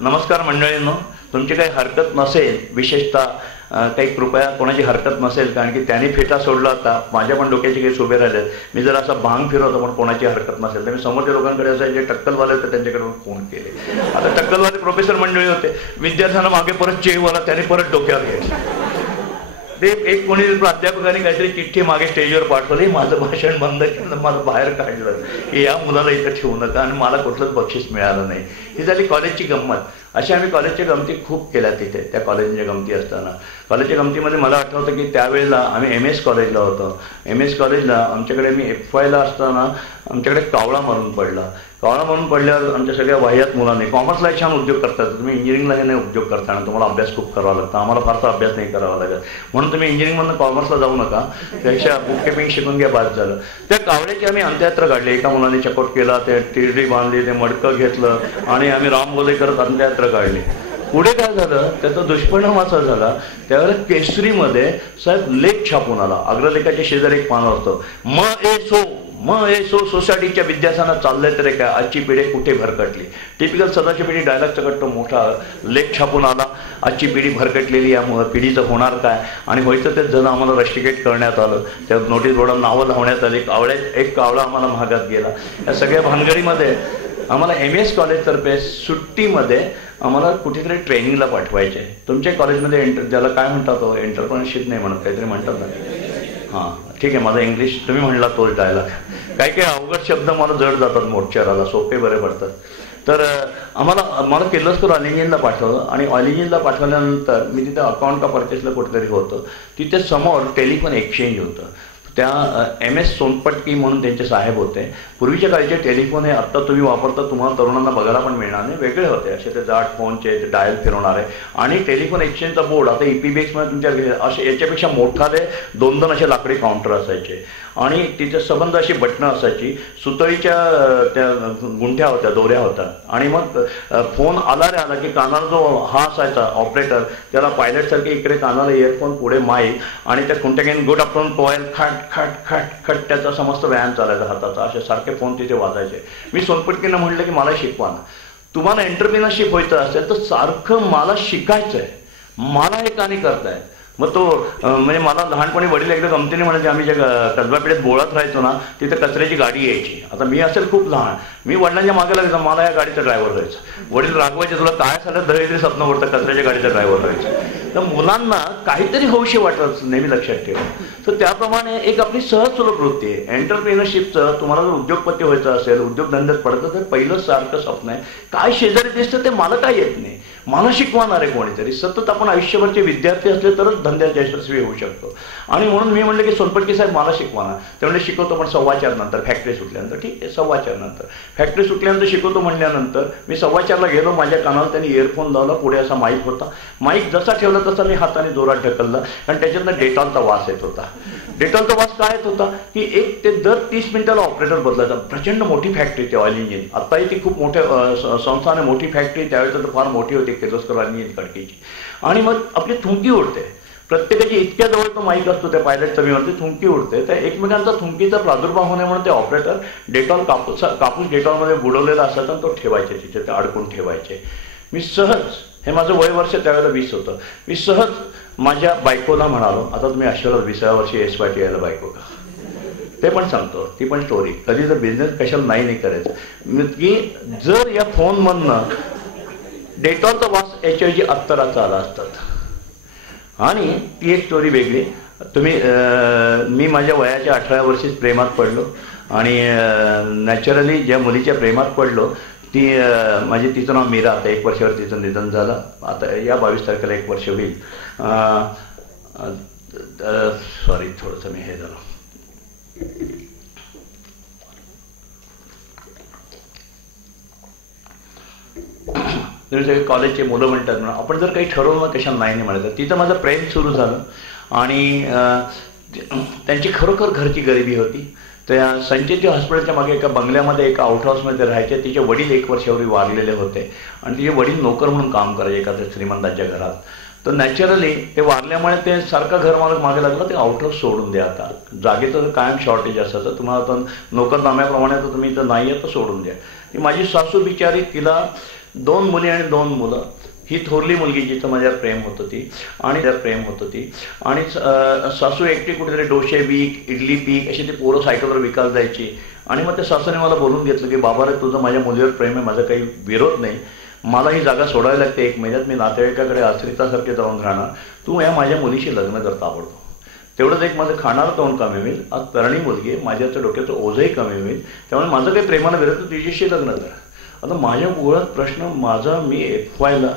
नमस्कार मंडळींनो, तुमची काही हरकत नसेल, विशेषतः काही कृपया कोणाची हरकत नसेल कारण की त्यांनी फेटा सोडला होता, माझ्या पण डोक्याचे केस उभे राहिलेत, मी जर असा भांग फिरवतो पण कोणाची हरकत नसेल तर मी समोरच्या लोकांकडे असं जे टक्कलवाले होते त्यांच्याकडे फोन केले. आता टक्कलवाले प्रोफेसर मंडळी होते, विद्यार्थ्यांना मागे परत चेहवाला त्याने परत डोक्यावर घेतलं. ते एक कोणी प्राध्यापकाने काहीतरी चिठ्ठी मागे स्टेजवर पाठवली, माझं भाषण बंद केलं, मला बाहेर काढलं की या मुलाला इथं ठेवू नका आणि मला कुठलंच बक्षीस मिळालं नाही. ही झाली कॉलेजची गंमत. अशा आम्ही कॉलेजच्या गमती खूप केल्या तिथे. त्या कॉलेजच्या गमती असताना कॉलेजच्या गमतीमध्ये मला आठवतं की त्यावेळेला आम्ही MS कॉलेजला होतो. MS कॉलेजला आमच्याकडे मी FYला असताना आमच्याकडे कावळा मारून पडला. कावळा मारून पडल्यावर आमच्या सगळ्या वाह्यात मुलांनी कॉमर्सला छान उद्योग करतात, तुम्ही इंजिनिअरिंगला हे नाही उद्योग करताना तुम्हाला अभ्यास खूप करावा लागतो, आम्हाला फारसा अभ्यास नाही करावा लागत म्हणून तुम्ही इंजिनिअरिंगमधून कॉमर्सला जाऊ नका, त्यापेक्षा बुककीपिंग शिकून घ्या, बाद झालं. त्या कावळ्याची आम्ही अंत्ययात्रा काढली. एका मुलाने चकोट केला, ते टिरडी बांधली, ते मडकं घेतलं आणि आम्ही रामबोले करत अंत्ययात्रा काढली. पुढे काय झालं त्याचा दुष्परिणाम असा झाला, त्यावेळेला केसरीमध्ये साहेब लेख छापून आला. अग्रलेखाच्या शेजारी एक पानं असतं, म ए सो सोसायटीच्या विद्यार्थ्यांना चाललंय तरी काय, आजची पिढी कुठे भरकटली. टिपिकल सदाची पिढी डायलॉग सकट मोठा लेख छापून आला, आजची पिढी भरकटलेली, या पिढीचं होणार काय. आणि व्हायचं तेच झालं, आम्हाला रस्टिकेट करण्यात आलं, त्या नोटीस बोर्डावर नावं लावण्यात आली, एक कावळा आम्हाला महागात गेला. या सगळ्या भानगडीमध्ये आम्हाला MS कॉलेजतर्फे सुट्टीमध्ये आम्हाला कुठेतरी ट्रेनिंगला पाठवायचे. तुमच्या कॉलेजमध्ये ज्याला काय म्हणतात तो एंटरप्रेन्योरशिप नाही म्हणत, काहीतरी म्हणतात ना. हां ठीक आहे, माझा इंग्लिश तुम्ही म्हणला तोच डायलॉग. काही काही अवघड शब्द मला जड जातात, मोर्चाराला सोपे बरे पडतात. तर मला किर्लोस्कर ऑल इंजिनला पाठवलं आणि ऑल इंजिनला पाठवल्यानंतर मी तिथे अकाउंट का परचेसला कुठेतरी होतं, तिथे समोर टेलिफोन एक्सचेंज होतं. त्या MS सोनपटकी म्हणून त्यांचे साहेब होते. पूर्वीच्या काळचे टेलिफोन हे आत्ता तुम्ही वापरता तुम्हाला तरुणांना बघायला पण मिळणार नाही, वेगळे होते असे ते जाड फोनचे डायल फिरवणारे. आणि टेलिफोन एक्सचेंजचा बोर्ड आता EPBX मध्ये तुमच्या याच्यापेक्षा मोठाले 2 असे लाकडी काउंटर असायचे आणि तिथे सबंध अशी बटणं असायची, सुतळीच्या त्या गुंठ्या होत्या, दोऱ्या होत्या. आणि मग फोन आला रे आला की कानाला जो हा असायचा ऑपरेटर, त्याला पायलटसारखे इकडे कानाला इयरफोन, पुढे माईक आणि त्या खुंट्या घेऊन गुड आफ्टरनून पोहायला खट खट खट खट त्याचा समस्त व्यायाम चालायचा हाताचा. असे सारखे फोन तिथे वाजायचे. मी सोनपटकीनं म्हटलं की मला शिकवा ना, तुम्हाला एंटरप्रेन्योरशिप व्हायचं असेल तर सारखं मला शिकायचं आहे, मला हे का नाही करताय. मग तो म्हणजे मला लहानपणी वडील एकदा गमतीने म्हणायचे, आम्ही ज्या कसबापेठेत बोळात राहायचो ना तिथे कचऱ्याची गाडी यायची. आता मी असेल खूप लहान, मी वडिलांच्या मागे लागायचं, मला या गाडीचा ड्रायव्हर राहायचं. वडील रागवायचे, तुला काय झालं दरिद्री स्वप्न पडतं, कचऱ्याच्या गाडीचा ड्रायव्हर राहायचं. तर मुलांना काहीतरी हौशी वाटत नेहमी लक्षात ठेवा. तर त्याप्रमाणे एक आपली सहज सुलभ वृत्ती आहे एंटरप्रेन्योरशिपचं. तुम्हाला जर उद्योगपती व्हायचं असेल, उद्योगधंद्यात पडतं, तर पहिलं सारखं स्वप्न आहे काय शेजारी दिसतं ते मला काय येत नाही, मला शिकवणार आहे कोणीतरी. सतत आपण आयुष्यभरचे विद्यार्थी असले तरच धंद्यात यशस्वी होऊ शकतो. आणि म्हणून मी म्हटलं की सोनपटकी साहेब मला शिकवणार. ते म्हणजे शिकवतो पण 4:15 नंतर, फॅक्टरी सुटल्यानंतर. ठीक आहे 4:15 नंतर फॅक्टरी सुटल्यानंतर शिकवतो म्हणल्यानंतर मी 4:15ला गेलो. माझ्या कानाला त्यांनी इयरफोन लावला, पुढे असा माईक होता. माईक जसा ठेवला तसा मी हाताने जोरात ढकलला कारण त्याच्यातनं डेटॉलचा वास येत होता. डेटॉलचा वास काय येत होता की एक ते दर 30 मिनिटाला ऑपरेटर बदलायचा. प्रचंड मोठी फॅक्टरी ती ऑइल इंजिन, आत्ताही ती खूप मोठ्या संस्थाने मोठी फॅक्टरी, त्यावेळेस तर फार मोठी होती किर्लोस्कर ऑइल इंजिन खडकीची. आणि मग आपली थुंकी उडते, प्रत्येकाची इतक्या जवळ तो माईक असतो त्या पायलटचा मी म्हणते, थुंकी उडते. तर एकमेकांचा थुंकीचा प्रादुर्भाव होणे म्हणून ते ऑपरेटर डेटॉल कापूस डेटॉलमध्ये बुडवलेला असायचा तो ठेवायचे, तिथे ते अडकून ठेवायचे. मी सहज, हे माझं वय वर्ष त्यावेळेला 20 होतं, मी सहज माझ्या बायकोला म्हणालो, आता तुम्ही आशीर्वाद 20व्या वर्षी SYT यायला बायको का, ते पण सांगतो, ती पण स्टोरी. कधी जर बिझनेस कशाला नाही करायचं की जर या फोनमधनं डेटॉलचा वास ऐवजी अत्तराचा आला असतात. आणि ती एक स्टोरी वेगळी. मी माझ्या वयाच्या 18व्या वर्षीच प्रेमात पडलो आणि नॅचरली ज्या मुलीच्या प्रेमात पडलो ती तिचं नाव मीरा. आता 1 वर्षावर तिचं निधन झालं. आता या 22 तारखेला 1 वर्ष होईल. सॉरी, थोडंसं मी हे झालं. कॉलेजचे मुलं म्हणतात ना, आपण जर काही ठरवलं कशाला नाही म्हणायचं. तिथं माझं प्रेम सुरू झालं आणि त्यांची खरोखर घरची गरिबी होती. त्या संचेती हॉस्पिटलच्या मागे एका बंगल्यामध्ये एका आउट हाऊसमध्ये राहायचे. तिचे वडील 1 वर्षापूर्वी वारलेले होते आणि तिचे वडील नोकर म्हणून काम करायचे एखाद्या श्रीमंतांच्या घरात. तर नॅचरली ते वारल्यामुळे ते सारखं घर मालक मागे लागलं, ते आउट हाऊस सोडून द्या, आता जागेचं कायम शॉर्टेज असायचं, तुम्हाला तर नोकरनाम्याप्रमाणे तर तुम्ही तर नाही आहे तर सोडून द्या. ती माझी सासू बिचारी, तिला 2 मुली आणि 2 मुलं. ही थोरली मुलगी जिथं माझ्यावर प्रेम होतं ती आणि सासू एकटी कुठेतरी डोसे पीक, इडली पीक अशी ती पोरं सायकलवर विकायला जायची. आणि मग त्या सासूने मला बोलून घेतलं की बाबा रे, तुझं माझ्या मुलीवर प्रेम आहे, माझा काही विरोध नाही, मला ही जागा सोडावी लागते 1 महिन्यात, मी नातेवाईकाकडे आश्रितासारखे जाऊन राहणार, तू या माझ्या मुलीशी लग्न करता आवडतो. तेवढंच एक माझं खाणार तोंड कमी होईल, आज तरणी मुलगी आहे, माझ्याचं डोक्याचं ओझंही कमी होईल, त्यामुळे माझं काही प्रेमानं विरोध, तू तिच्याशी लग्न कर. आता माझ्या गोळ्यात प्रश्न माझा, मी FYला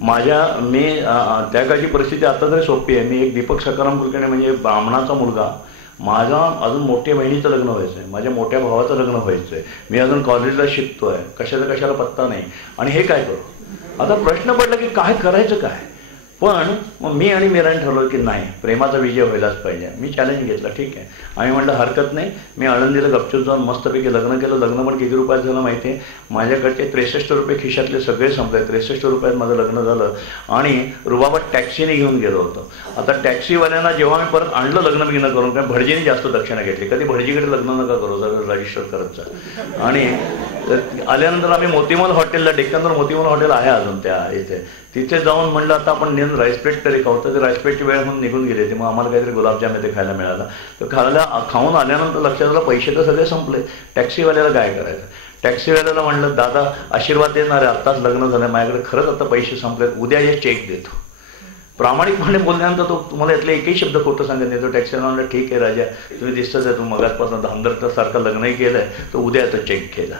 मी त्या काळची परिस्थिती आता तरी सोपी आहे. मी एक दीपक सकाराम कुलकर्णी म्हणजे ब्राह्मणाचा मुलगा, माझा अजून मोठ्या बहिणीचं लग्न व्हायचं आहे, माझ्या मोठ्या भावाचं लग्न व्हायचं आहे, मी अजून कॉलेजला शिकतोय, कशाला पत्ता नाही, आणि हे काय करू. आता प्रश्न पडला की काय करायचं काय. पण मग मी आणि मीराने ठरवलं की नाही, प्रेमाचा विजय व्हायलाच पाहिजे. मी चॅलेंज घेतला, ठीक आहे. आम्ही म्हटलं हरकत नाही. मी आळंदीला गपचूप जाऊन मस्तपैकी लग्न केलं. लग्न पण किती रुपयात झालं माहिती आहे, माझ्याकडचे 63 रुपये खिशातले सगळे संपले. 63 रुपयात माझं लग्न झालं आणि रुबाबात टॅक्सीने घेऊन गेलो होतो. आता टॅक्सीवाल्यांना जेव्हा मी परत आणलं लग्न बिग्न करून, कारण भटजीने जास्त दक्षिणा घेतली, कधी भटजीकडे लग्न नका करू, जर रजिस्टर करत जा. आणि आल्यानंतर आम्ही मोतीमल हॉटेलला, डेक्कनवर मोतीमल हॉटेल आहे अजून त्या इथे, तिथे जाऊन म्हणलं आता आपण नेहमी राईस प्लेट तरी खाऊ. तर ते राईस प्लेटची वेळ म्हणून निघून गेले. मग आम्हाला काहीतरी गुलाबजाम ते खायला मिळाला. तर खाऊन आल्यानंतर लक्षात आलं पैसे तर सगळे संपले. टॅक्सीवाल्याला काय करायचं. टॅक्सीवाल्याला म्हणलं दादा आशीर्वाद देणार आहे, आत्ताच लग्न झालं, माझ्याकडे खरंच आता पैसे संपले, उद्या हे चेक देतो. प्रामाणिकपणे बोलल्यानंतर तो तुम्हाला यातले एकही शब्द खोटं सांगत नाही. तो टॅक्सीवाला म्हणलं ठीक आहे राजा, तुम्ही दिसतच आहे, तू मगाचपासून हमदर्दसारखं लग्नही केलंय, तर उद्या याचा चेक केला.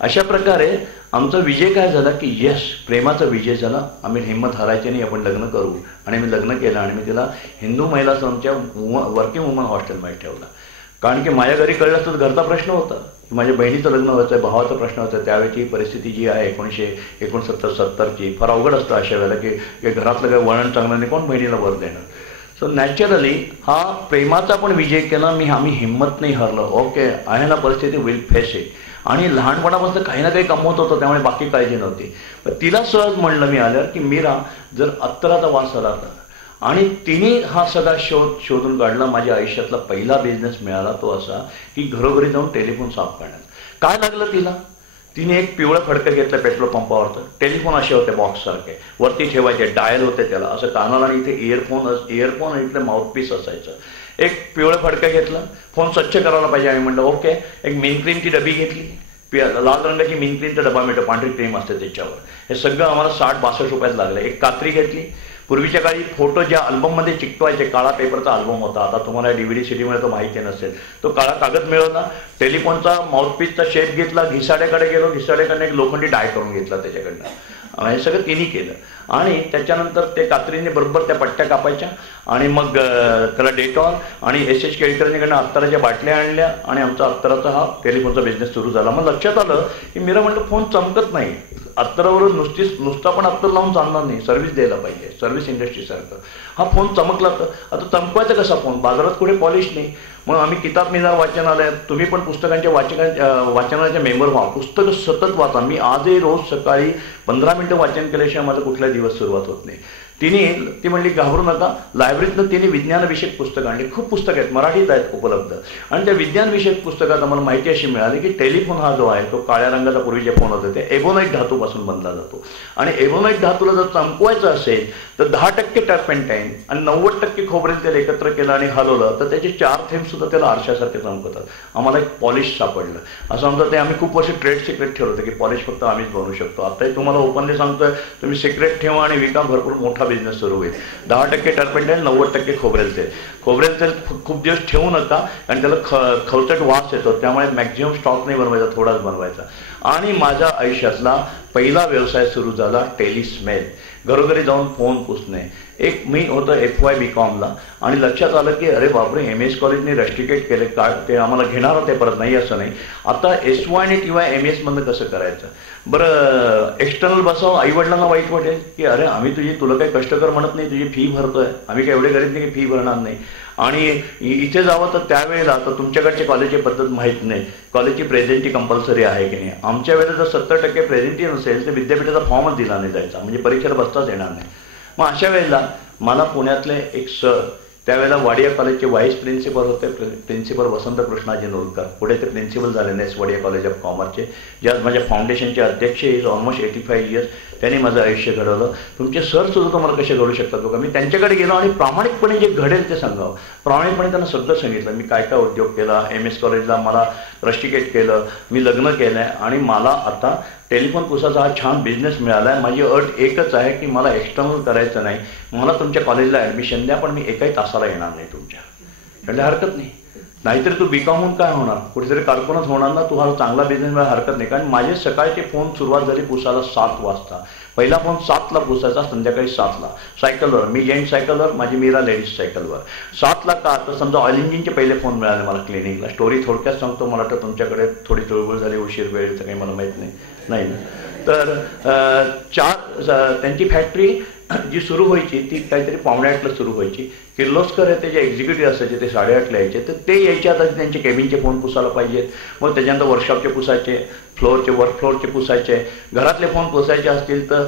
अशा प्रकारे आमचा विजय काय झाला की यश, प्रेमाचा विजय झाला. आम्ही हिंमत हारायची नाही, आपण लग्न करू. आणि मी लग्न केलं आणि मी तिला हिंदू महिला आमच्या वर्किंग वुमन हॉस्टेलमध्ये ठेवला. कारण की माझ्या घरी कळलं असतं घरचा प्रश्न होता, माझ्या बहिणीचं लग्न व्हायचं आहे, भावाचा प्रश्न होता. त्यावेळेची परिस्थिती जी आहे 1969-70ची फार अवघड असतं अशा वेळेला की घरातलं काही वळण चांगलं नाही, कोण बहिणीला वर देणार. सो नॅचरली हा प्रेमाचा पण विजय केला. आम्ही हिंमत नाही हरलो. ओके आहे ना परिस्थिती, विल फेस इट. आणि लहानपणापासून काही ना काही कमवत होतं, त्यामुळे बाकी काळजी नव्हती. पण तिला सहज म्हणलं मी आल्यावर की मीरा, जर अत्तराचा वास आला तर. आणि तिने हा सगळा शोधून काढला. माझ्या आयुष्यातला पहिला बिझनेस मिळाला तो असा की घरोघरी जाऊन टेलिफोन साफ करण्यात. काय लागलं तिला, तिने एक पिवळं फडकं घेतलं पेट्रोल पंपावरचं. टेलिफोन असे होते बॉक्ससारखे, वरती ठेवायचे, डायल होते त्याला असं कानाला, आणि इथे इयरफोन आणि इथे माउथपीस असायचं. एक पिवळं फडकं घेतलं, फोन स्वच्छ करायला पाहिजे. आम्ही म्हटलं ओके. एक मिन क्रीमची डबी घेतली, लाल रंगाची मिन क्रीमचा डबा मिळतो, पांढरी क्रीम असते त्याच्यावर. हे सगळं आम्हाला 60-62 रुपयात लागलं. एक कात्री घेतली. पूर्वीच्या काळी फोटो ज्या अल्बममध्ये चिकटवायचे, काळा पेपरचा अल्बम होता, आता तुम्हाला DVD CD तो माहिती नसेल, तो काळा कागद मिळवला. टेलिफोनचा माउथपीसचा शेप घेतला, घिसाड्याकडे गेलो, घिसाड्याकडनं एक लोखंडी डाय करून घेतला त्याच्याकडनं. हे सगळं तिने केलं. आणि त्याच्यानंतर ते कात्रीने बरोबर त्या पट्ट्या कापायच्या आणि मग त्याला डेटॉल आणि SH केळकरांकडनं अत्तराच्या बाटल्या आणल्या आणि आमचा अत्तराचा हा टेलिफोनचा बिझनेस सुरू झाला. मग लक्षात आलं की मीरा म्हटलं फोन चमकत नाही, अत्तरावरून नुसता पण अत्तर लावून चालणार नाही, सर्व्हिस द्यायला पाहिजे, सर्व्हिस इंडस्ट्रीसारखं. हा फोन चमकला तर आता चमकवायचा कसा फोन, बाजारात कुठे पॉलिश नाही. मग आम्ही किताब मिनार वाचनालय, तुम्ही पण पुस्तकांच्या वाचनालयाचे मेंबर व्हा, पुस्तकं सतत वाचा. मी आजही रोज सकाळी 15 मिनिटं वाचन केल्याशिवाय माझा कुठलाही दिवस सुरुवात होत नाही. ती म्हणली घाबरू नका, लायब्ररीतनं तिने विज्ञानविषयक पुस्तकं आणली. खूप पुस्तकं आहेत, मराठीत आहेत उपलब्ध. आणि त्या विज्ञानविषयक पुस्तकात आम्हाला माहिती अशी मिळाली की टेलिफोन हा जो आहे तो काळ्या रंगाचा पूर्वी जे फोन होते ते एबोनाईट धातूपासून बनला जातो. आणि एबोनाईट धातूला जर चमकवायचं असेल तर 10% टर्पेंटाईन आणि 90% खोबरेल तेल एकत्र केलं आणि हलवलं तर त्याचे 4 थेंब सुद्धा त्याला आरशासारखे चमकतात. आम्हाला एक पॉलिश सापडलं. असं आमचं ते आम्ही खूप वर्ष ट्रेड सिक्रेट ठेवलं होतं की पॉलिश फक्त आम्हीच बनवू शकतो. आताही तुम्हाला ओपनली सांगतोय, तुम्ही सिक्रेट ठेवा आणि विका, भरपूर मोठा बिझनेस सुरू होईल. 10% टर्पेंटाईन, 90% खोबरेल तेल. खोबरेल तेल खूप दिवस ठेवू नका आणि त्याला खवचट वास येतो, त्यामुळे मॅक्झिमम स्टॉक नाही बनवायचा, थोडाच बनवायचा. आणि माझ्या आयुष्यातला पहिला व्यवसाय सुरू झाला टेलिस्मेल, घरोघरी जाऊन फोन पुसणे. एक मी होतं FY BComला आणि लक्षात आलं की अरे बापरे, MS कॉलेजने रस्टिकेट केले का, ते आम्हाला घेणार होते परत, नाही असं नाही. आता SY आणि TY MS मधनं कसं करायचं. बरं एक्सटर्नल बसावं, आईवडिलांना वाईट वाटेल की अरे आम्ही तुला काही कष्ट कर म्हणत नाही, तुझी फी भरतोय, आम्ही काही एवढे गरीब नाही की फी भरणार नाही. आणि इथे जावं तर त्यावेळेला तर तुमच्याकडची कॉलेजची पद्धत माहीत नाही, कॉलेजची प्रेझेंटी कंपल्सरी आहे की नाही. आमच्या वेळेला जर 70% प्रेझेंटी नसेल तर विद्यापीठाचा फॉर्मच दिला नाही जायचा, म्हणजे परीक्षेला बसताच येणार नाही. मग अशा वेळेला मला पुण्यातले एक सर, त्यावेळेला वाडिया कॉलेजचे व्हाईस प्रिन्सिपल होते, प्रिन्सिपल वसंत कृष्णाजी नोलकर, पुढे ते प्रिन्सिपल झाले नेस वाडिया कॉलेज ऑफ कॉमर्सचे, जे आज माझ्या फाउंडेशनचे अध्यक्ष इज ऑलमोस्ट 85 इयर्स. त्यांनी माझं आयुष्य घडवलं. तुमचे सर सुद्धा तुम्हाला कसे घडू शकतात बघा. मी त्यांच्याकडे गेलो आणि प्रामाणिकपणे जे घडेल ते सांगावं. प्रामाणिकपणे त्यांना सगळं सांगितलं, मी काय काय उद्योग केला, MS कॉलेजला मला रस्टिकेट केलं, मी लग्न केलं आहे आणि मला आता टेलिफोन पुसाचा हा छान बिझनेस मिळाला आहे. माझी अट एकच आहे की मला एक्सटर्नल करायचं नाही, मला तुमच्या कॉलेजला ॲडमिशन द्या, पण मी एकाही तासाला येणार नाही तुमच्या. म्हणजे हरकत नाही, नाहीतरी तू BCom होऊन काय होणार, कुठेतरी कारकुनच होणार ना, तू हा चांगला बिझनेस मिळायला हरकत नाही. कारण माझे सकाळचे फोन सुरुवात झाली पुसायला 7 वाजता. पहिला फोन 7ला पुसायचा, संध्याकाळी 7ला. सायकलवर, मी जेंट सायकलवर, माझी मीरा लेडीज सायकलवर. 7ला का तर समजा ऑइल इंजिनचे पहिले फोन मिळाले मला क्लिनिकला. स्टोरी थोडक्यात सांगतो, मला वाटतं तुमच्याकडे थोडी चळवळ झाली, उशीर वेळेचं काही मला माहीत नाही. तर त्यांची फॅक्टरी जी सुरू व्हायची ती काहीतरी 7:45ला सुरू व्हायची. किर्लोस्कर हे ते जे एक्झिक्युटिव्ह असायचे ते 8:30ला यायचे. तर ते यायचे आता त्यांचे केबिनचे फोन पुसायला पाहिजेत, मग त्याच्यानंतर वर्कशॉपचे पुसायचे, वर्क फ्लोअरचे पुसायचे, घरातले फोन पुसायचे असतील तर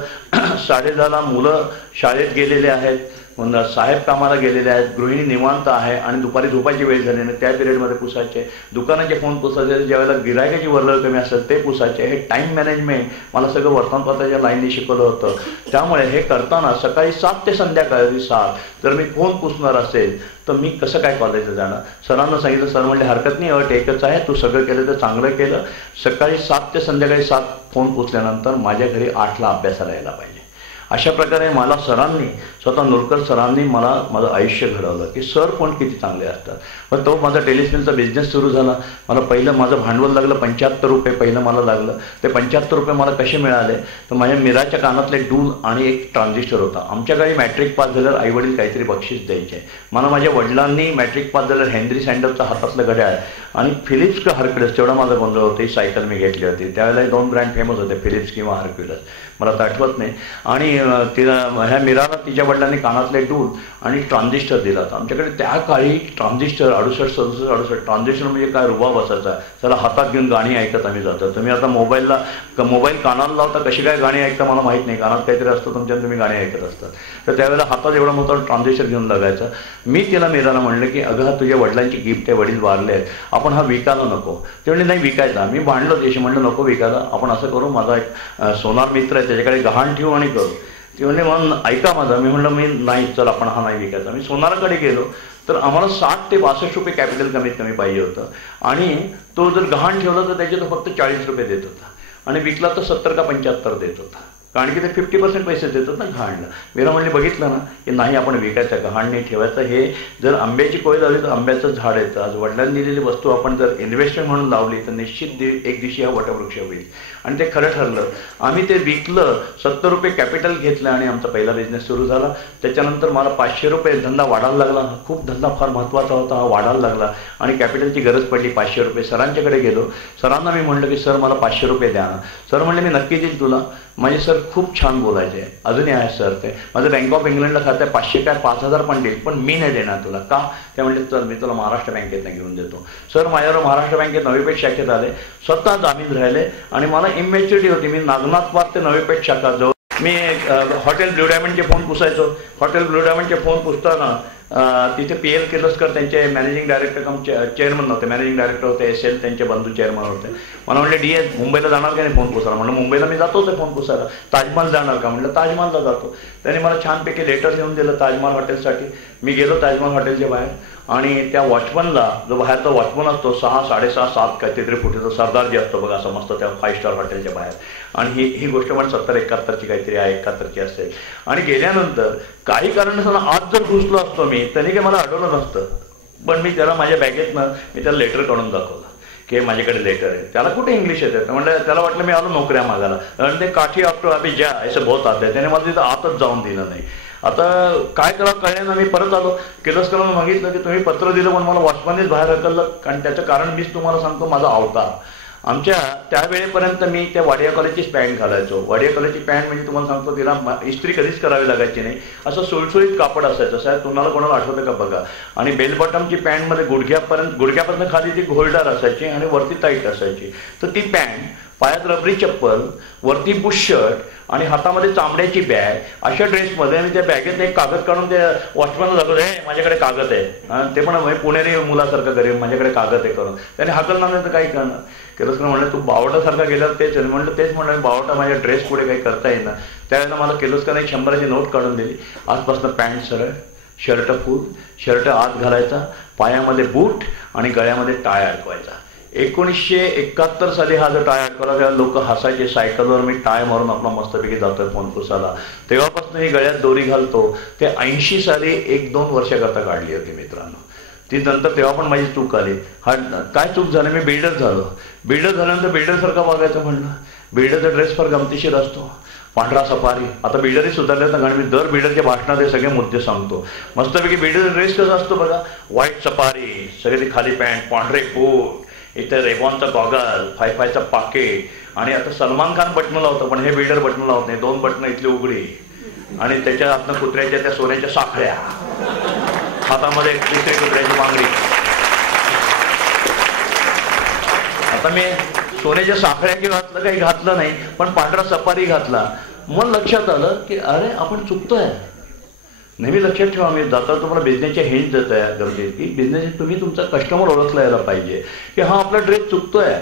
10:30ला मुलं शाळेत गेलेले आहेत, साहेब कामाला गेलेले आहेत, गृहिणी निवांत आहे आणि दुपारी झोपायची वेळ झाली नाही, त्या पिरियडमध्ये पुसायचे. दुकानाचे फोन पुसायचे, ज्यावेळेला गिरायकाची वर्दळ कमी असेल ते पुसायचे. हे टाईम मॅनेजमेंट मला सगळं वर्तमानपत्राच्या लाईनने शिकवलं होतं. त्यामुळे हे करताना सकाळी 7 ते संध्याकाळी 7 जर मी फोन पुसणार असेल तर मी कसं काय कॉलेजला जाणार. सरांना सांगितलं, सर म्हणले हरकत नाही, अट एकच आहे, तू सगळं केलं तर चांगलं केलं. सकाळी 7 ते संध्याकाळी 7 फोन पुसल्यानंतर माझ्या घरी 8ला अभ्यासाला यायला पाहिजे. अशा प्रकारे मला सरांनी, स्वतः नोलकर सरांनी मला माझं आयुष्य घडवलं की सर पण किती चांगले असतात. पण तो माझा टेलिस्मेलचा बिझनेस सुरू झाला. मला पहिलं माझं भांडवल लागलं 75 रुपये पहिलं मला लागलं. ते 75 रुपये मला कसे मिळाले तर माझ्या मीराच्या कानातले डूल आणि एक ट्रान्झिस्टर होता. आमच्या घरी मॅट्रिक पास झाल्यावर आईवडील काहीतरी बक्षीस द्यायचे. मला माझ्या वडिलांनी मॅट्रिक पास झाल्यावर हेनरी सँडलचा हातातलं घड्याळ आणि फिलिप्स का हरक्युलस, तेवढा माझा गोंधळ होता. ही सायकल मी घेतली होती. त्यावेळेला 2 ब्रँड फेमस होते, फिलिप्स किंवा हरक्युलस, मला तर आठवत नाही. आणि तिला, ह्या मीराला तिच्या वडिलांनी कानातले डूल आणि ट्रान्झिस्टर दिला होता. आमच्याकडे त्या काळी ट्रान्झिस्टर 68 ट्रान्झिस्टर म्हणजे काय रुबाब असायचा. त्याला हातात घेऊन गाणी ऐकत आम्ही जातो. तुम्ही आता मोबाईल कानाला लावता, कशी काय गाणी ऐकता मला माहीत नाही, कानात काहीतरी असतं तुमच्या, तुम्ही गाणी ऐकत असतात. तर त्यावेळेला हातात एवढा मोठा ट्रान्झिस्टर घेऊन लागायचं. मी तिला मीराला म्हणलं की अगं हा तुझ्या वडिलांची गिफ्ट आहे, वडील वारले आहेत, आपण हा विकायला नको. ते म्हणजे नाही विकायचा. मी भांडलो त्याशी, म्हणलं नको विकायला, आपण असं करू, माझा एक सोनार मित्र आहे त्याच्याकडे गहाण ठेवू आणि करू. ती म्हणले मग ऐका माझा. मी म्हणलं मी नाही, चल आपण हा नाही विकायचा. मी सोनाराकडे गेलो तर आम्हाला 60 ते 62 रुपये कॅपिटल कमीत कमी पाहिजे होतं आणि तो जर गहाण ठेवला तर त्याचे तो फक्त 40 रुपये देत होता आणि विकला तर 70 का 75 देत होता. कारण की ते 50% पैसे देतात ना गहाणला. मीरा म्हणले बघितलं ना की नाही आपण विकायचं, गहाण नाही ठेवायचं. हे जर आंब्याची कोय लावली तर आंब्याचं झाड येतं. आज वडिलांनी दिलेली वस्तू आपण जर इन्व्हेस्टमेंट म्हणून लावली तर निश्चित एक दिवशी हा वटवृक्ष होईल. आणि ते खरं ठरलं. आम्ही ते विकलं, 70 रुपये कॅपिटल घेतलं आणि आमचा पहिला बिझनेस सुरू झाला. त्याच्यानंतर मला 500 रुपये धंदा वाढायला लागला. खूप धंदा फार महत्त्वाचा होता, हा वाढायला लागला आणि कॅपिटलची गरज पडली. 500 रुपये सरांच्याकडे गेलो. सरांना मी म्हणलं की सर मला 500 रुपये द्या ना. सर म्हणले मी नक्की देईल तुला. माझे सर खूप छान बोलायचे, अजूनही आहे सर. ते माझं बँक ऑफ इंग्लंडला खातं आहे, 500 काय 5000 पण देईल, पण मी नाही देणार तुला. का? ते म्हणले चल मी तुला महाराष्ट्र बँकेतनं घेऊन देतो. सर माझ्यावर महाराष्ट्र बँकेत नवी पेठ शाखेत आले, स्वतः जामीन राहिले आणि मला इमॅच्युरिटी होती. मी नागनाथ पार्क ते नवी पेठ शाखा जवळ मी हॉटेल ब्ल्यू डायमंडचे फोन पुसायचो. हॉटेल ब्ल्यू डायमंडचे फोन पुसताना तिथे PL किर्लोस्कर त्यांचे मॅनेजिंग डायरेक्टर कम चेअरमन नव्हते, मॅनेजिंग डायरेक्टर होते. SL त्यांचे बंधू चेअरमन होते. मला म्हटले DS मुंबईला जाणार का नाही फोन पुसायला? म्हणलं मुंबईला मी जातो ते फोन पुसायला. ताजमहल जाणार का? म्हटलं ताजमहलला जातो. त्यांनी मला छानपैकी लेटर लिहून दिलं ताजमहल हॉटेलसाठी. मी गेलो ताजमहल हॉटेलच्या बाहेर आणि त्या वॉचमनला, जो बाहेरचा वॉचमन असतो 6, 6.5, 7 काहीतरी फुटीचा सरदार जे असतो बघा, असं मस्त त्या 5 स्टार हॉटेलच्या बाहेर. आणि ही गोष्ट पण 70-71ची काहीतरी आहे, 71ची असेल. आणि गेल्यानंतर काही कारणास्तव आत जर घुसलो असतो मी, त्यांनी काही मला अडवलं नसतं. पण मी त्याला माझ्या बॅगेतनं मी त्याला लेटर काढून दाखवलं की माझ्याकडे लेटर आहे. त्याला कुठे इंग्लिश येतं? म्हणजे त्याला वाटलं मी आलो नोकऱ्या मागायला. आणि ते काठी आपटो अभि ज्या असं बहुत आत आहे. त्याने मला तिथं आतच जाऊन दिलं नाही. आता काय करावं कळलं ना. मी परत आलो. किर्लोस्करांना मागितलं की तुम्ही पत्र दिलं पण मला वॉचमननेच बाहेर हकललं. कारण त्याचं कारण मीच तुम्हाला सांगतो, माझा अवतार. आमच्या त्यावेळेपर्यंत मी त्या वाडिया कॉलेजचीच पॅन्ट घालायचो. वाडिया कॉलेजची पॅन्ट म्हणजे तुम्हाला सांगतो तिला इस्त्री कधीच करावी लागायची नाही. असं सुळसुळीत कापड असायचं. साहेब तुम्हाला कोणाला आठवतं का बघा. आणि बेल बॉटमची पॅन्टमध्ये गुडघ्यापर्यंत खाली ती घोलदार असायची आणि वरती टाईट असायची. तर ती पॅन्ट, पायात रबरी चप्पल, वरती बुश शर्ट आणि हातामध्ये चांबड्याची बॅग, अशा ड्रेसमध्ये मी त्या बॅगेत एक कागद काढून त्या वॉचमॅनला दाखवलं, हे माझ्याकडे कागद आहे. ते पण पुणेरी मुलासारखं गरीब, माझ्याकडे कागद आहे करून. त्याने हाकलणार नाही तर काही करणार. किर्लोस्कर म्हणलं तू बावटासारखा गेल्यावर तेच म्हणलं. तेच म्हणलं बावटा माझ्या ड्रेस पुढे काही करता येईना. त्यावेळेला मला किर्लोस्करने 100ची नोट काढून दिली. आजपासून पॅन्ट सरळ, शर्ट फुल, शर्ट आत घालायचा, पायामध्ये बूट आणि गळ्यामध्ये टाय अडकवायचा. 1971 साली हा जो टाय अडकवला तेव्हा लोक हसायचे. सायकलवर मी टाय मारून आपला मस्तपैकी जातोय फोन पुसाला. तेव्हापासून ही गळ्यात दोरी घालतो. ते 80 साली 1-2 वर्षाकरता काढली होती मित्रांनो. ती नंतर तेव्हा पण माझी चूक आली. काय चूक झाली, मी बिल्डर झालो. बिल्डर झाल्यानंतर बिल्डरसारखं वागायचं म्हणलं. बिल्डरचा ड्रेस फार गमतीशीर असतो, पांढरा सफारी. आता बिल्डरही सुधारले तर, कारण मी दर बिल्डरच्या भाषणात हे सगळे मुद्दे सांगतो. मस्तपैकी बिल्डरचा ड्रेस कसा असतो बघा, व्हाईट सफारी, सगळे ती खाली पॅन्ट, पांढरे बूट, इथं रेबॉनचा गॉगल, 5-5चा पाकिट. आणि आता सलमान खान बटणं लावतं पण हे बिल्डर बटणं लावत नाही. 2 बटणं इथली उघडी आणि त्याच्या हातनं कुत्र्याच्या त्या सोन्याच्या साखळ्या, हातामध्ये तिसरी कुत्र्याची बांगडी. आता मी सोन्याच्या साखळ्या घातलं, काही घातलं नाही, पण पांढरा सफारी घातला. मग लक्षात आलं की अरे आपण चुकतोय. नेहमी लक्षात ठेवा, मी जाता तुम्हाला बिझनेसच्या हिंट देत आहे गरजेत की बिझनेस तुम्ही तुमचा कस्टमर ओळखला यायला पाहिजे की हा आपला ड्रेस चुकतोय.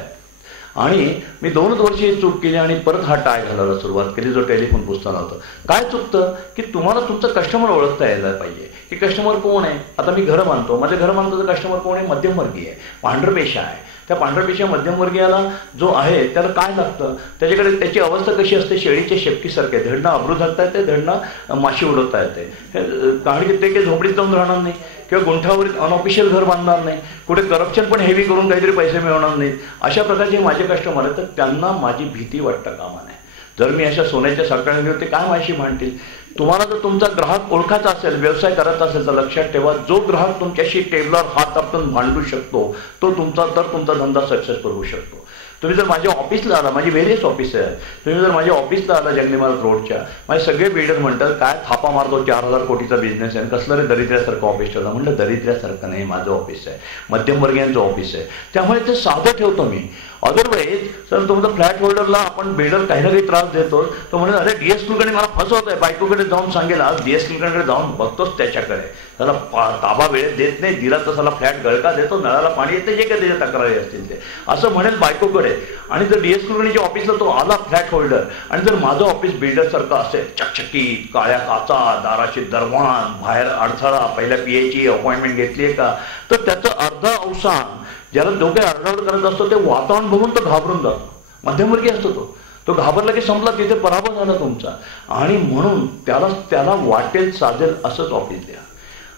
आणि मी 2 वर्ष ही चूक केली आणि परत हा टाय घालायला सुरुवात केली जो टेलिफोन पुसताना होतं. काय चुकतं की तुम्हाला तुमचा कस्टमर ओळखता यायला पाहिजे की कस्टमर कोण आहे. आता मी घरं बांधतो, माझं घर बांधतो तर कस्टमर कोण आहे, मध्यमवर्गीय आहे, पांढरपेशा आहे. त्या पांढरपेशा मध्यमवर्गीयाला जो आहे त्याला काय लागतं, त्याच्याकडे त्याची अवस्था कशी असते, शेळीच्या शेपटीसारखे, धडणं अब्रू धरता येते, धडणं माशी उडवता येते. कारण की ते काही झोपडीत जाऊन राहणार नाही किंवा गुंठावरील अनऑफिशियल घर बांधणार नाही, कुठे करप्शन पण हेवी करून काहीतरी पैसे मिळवणार नाहीत. अशा प्रकारचे माझे कस्टमर आहेत. तर त्यांना माझी भीती वाटतं कामा नये. जर मी अशा सोन्याच्या साखळ्या घेऊन ते काय माझी म्हणतील. तुम्हाला जर तुमचा ग्राहक ओळखायचा असेल, व्यवसाय करायचा असेल तर लक्षात ठेवा, जो ग्राहक तुमच्याशी टेबलवर हात आपटून भांडू शकतो तो तुमचा धंदा सक्सेसफुल होऊ शकतो. तुम्ही जर माझ्या ऑफिसला आला, माझी व्हेरियस ऑफिस आहे, तुम्ही जर माझ्या ऑफिसला आला जगन्नाथ रोडच्या, माझे सगळे बिल्डर म्हणतात काय थापा मारतो, 4000 कोटीचा बिझनेस आहे, कसलं रे दरिद्र्यासारखं ऑफिस ठेवलं. म्हणलं दरिद्र्यासारखं नाही, माझं ऑफिस आहे, मध्यमवर्गीयांचं ऑफिस आहे, त्यामुळे ते साधं ठेवतो मी. अदरवाईज जर तुमचा फ्लॅट होल्डरला आपण बिल्डर काही ना काही त्रास देतो, तो म्हणून अरे DS कुलकर्णी मला फसवतोय, बायकोकडे जाऊन सांगेल, आज DS कुलकर्णीकडे जाऊन बघतोच त्याच्याकडे, त्याला ताबा वेळेत देत नाही, दिला तर त्याला फ्लॅट गळका देतो, नळाला पाणी येते, जे काही त्याच्या तक्रारी असतील ते असं म्हणेल बायकोकडे. आणि जर DS कुलकर्णीच्या ऑफिसला तो आला फ्लॅट होल्डर आणि जर माझं ऑफिस बिल्डरसारखं असेल, चकचकीत, काळ्या काचा, दाराची दरवान, बाहेर अडथळा, पहिल्या PAची अपॉइंटमेंट घेतली आहे का, तर त्याचं अर्धा अवसान ज्याला दोघे आरडाओरड करत असतो ते वातावरण बघून तो घाबरून जातो. मध्यमवर्गीय असतो तो घाबरला की संपला, तिथे पराभव झाला तुमचा. आणि म्हणून त्याला वाटेल साजेल असंच ऑफिस द्या.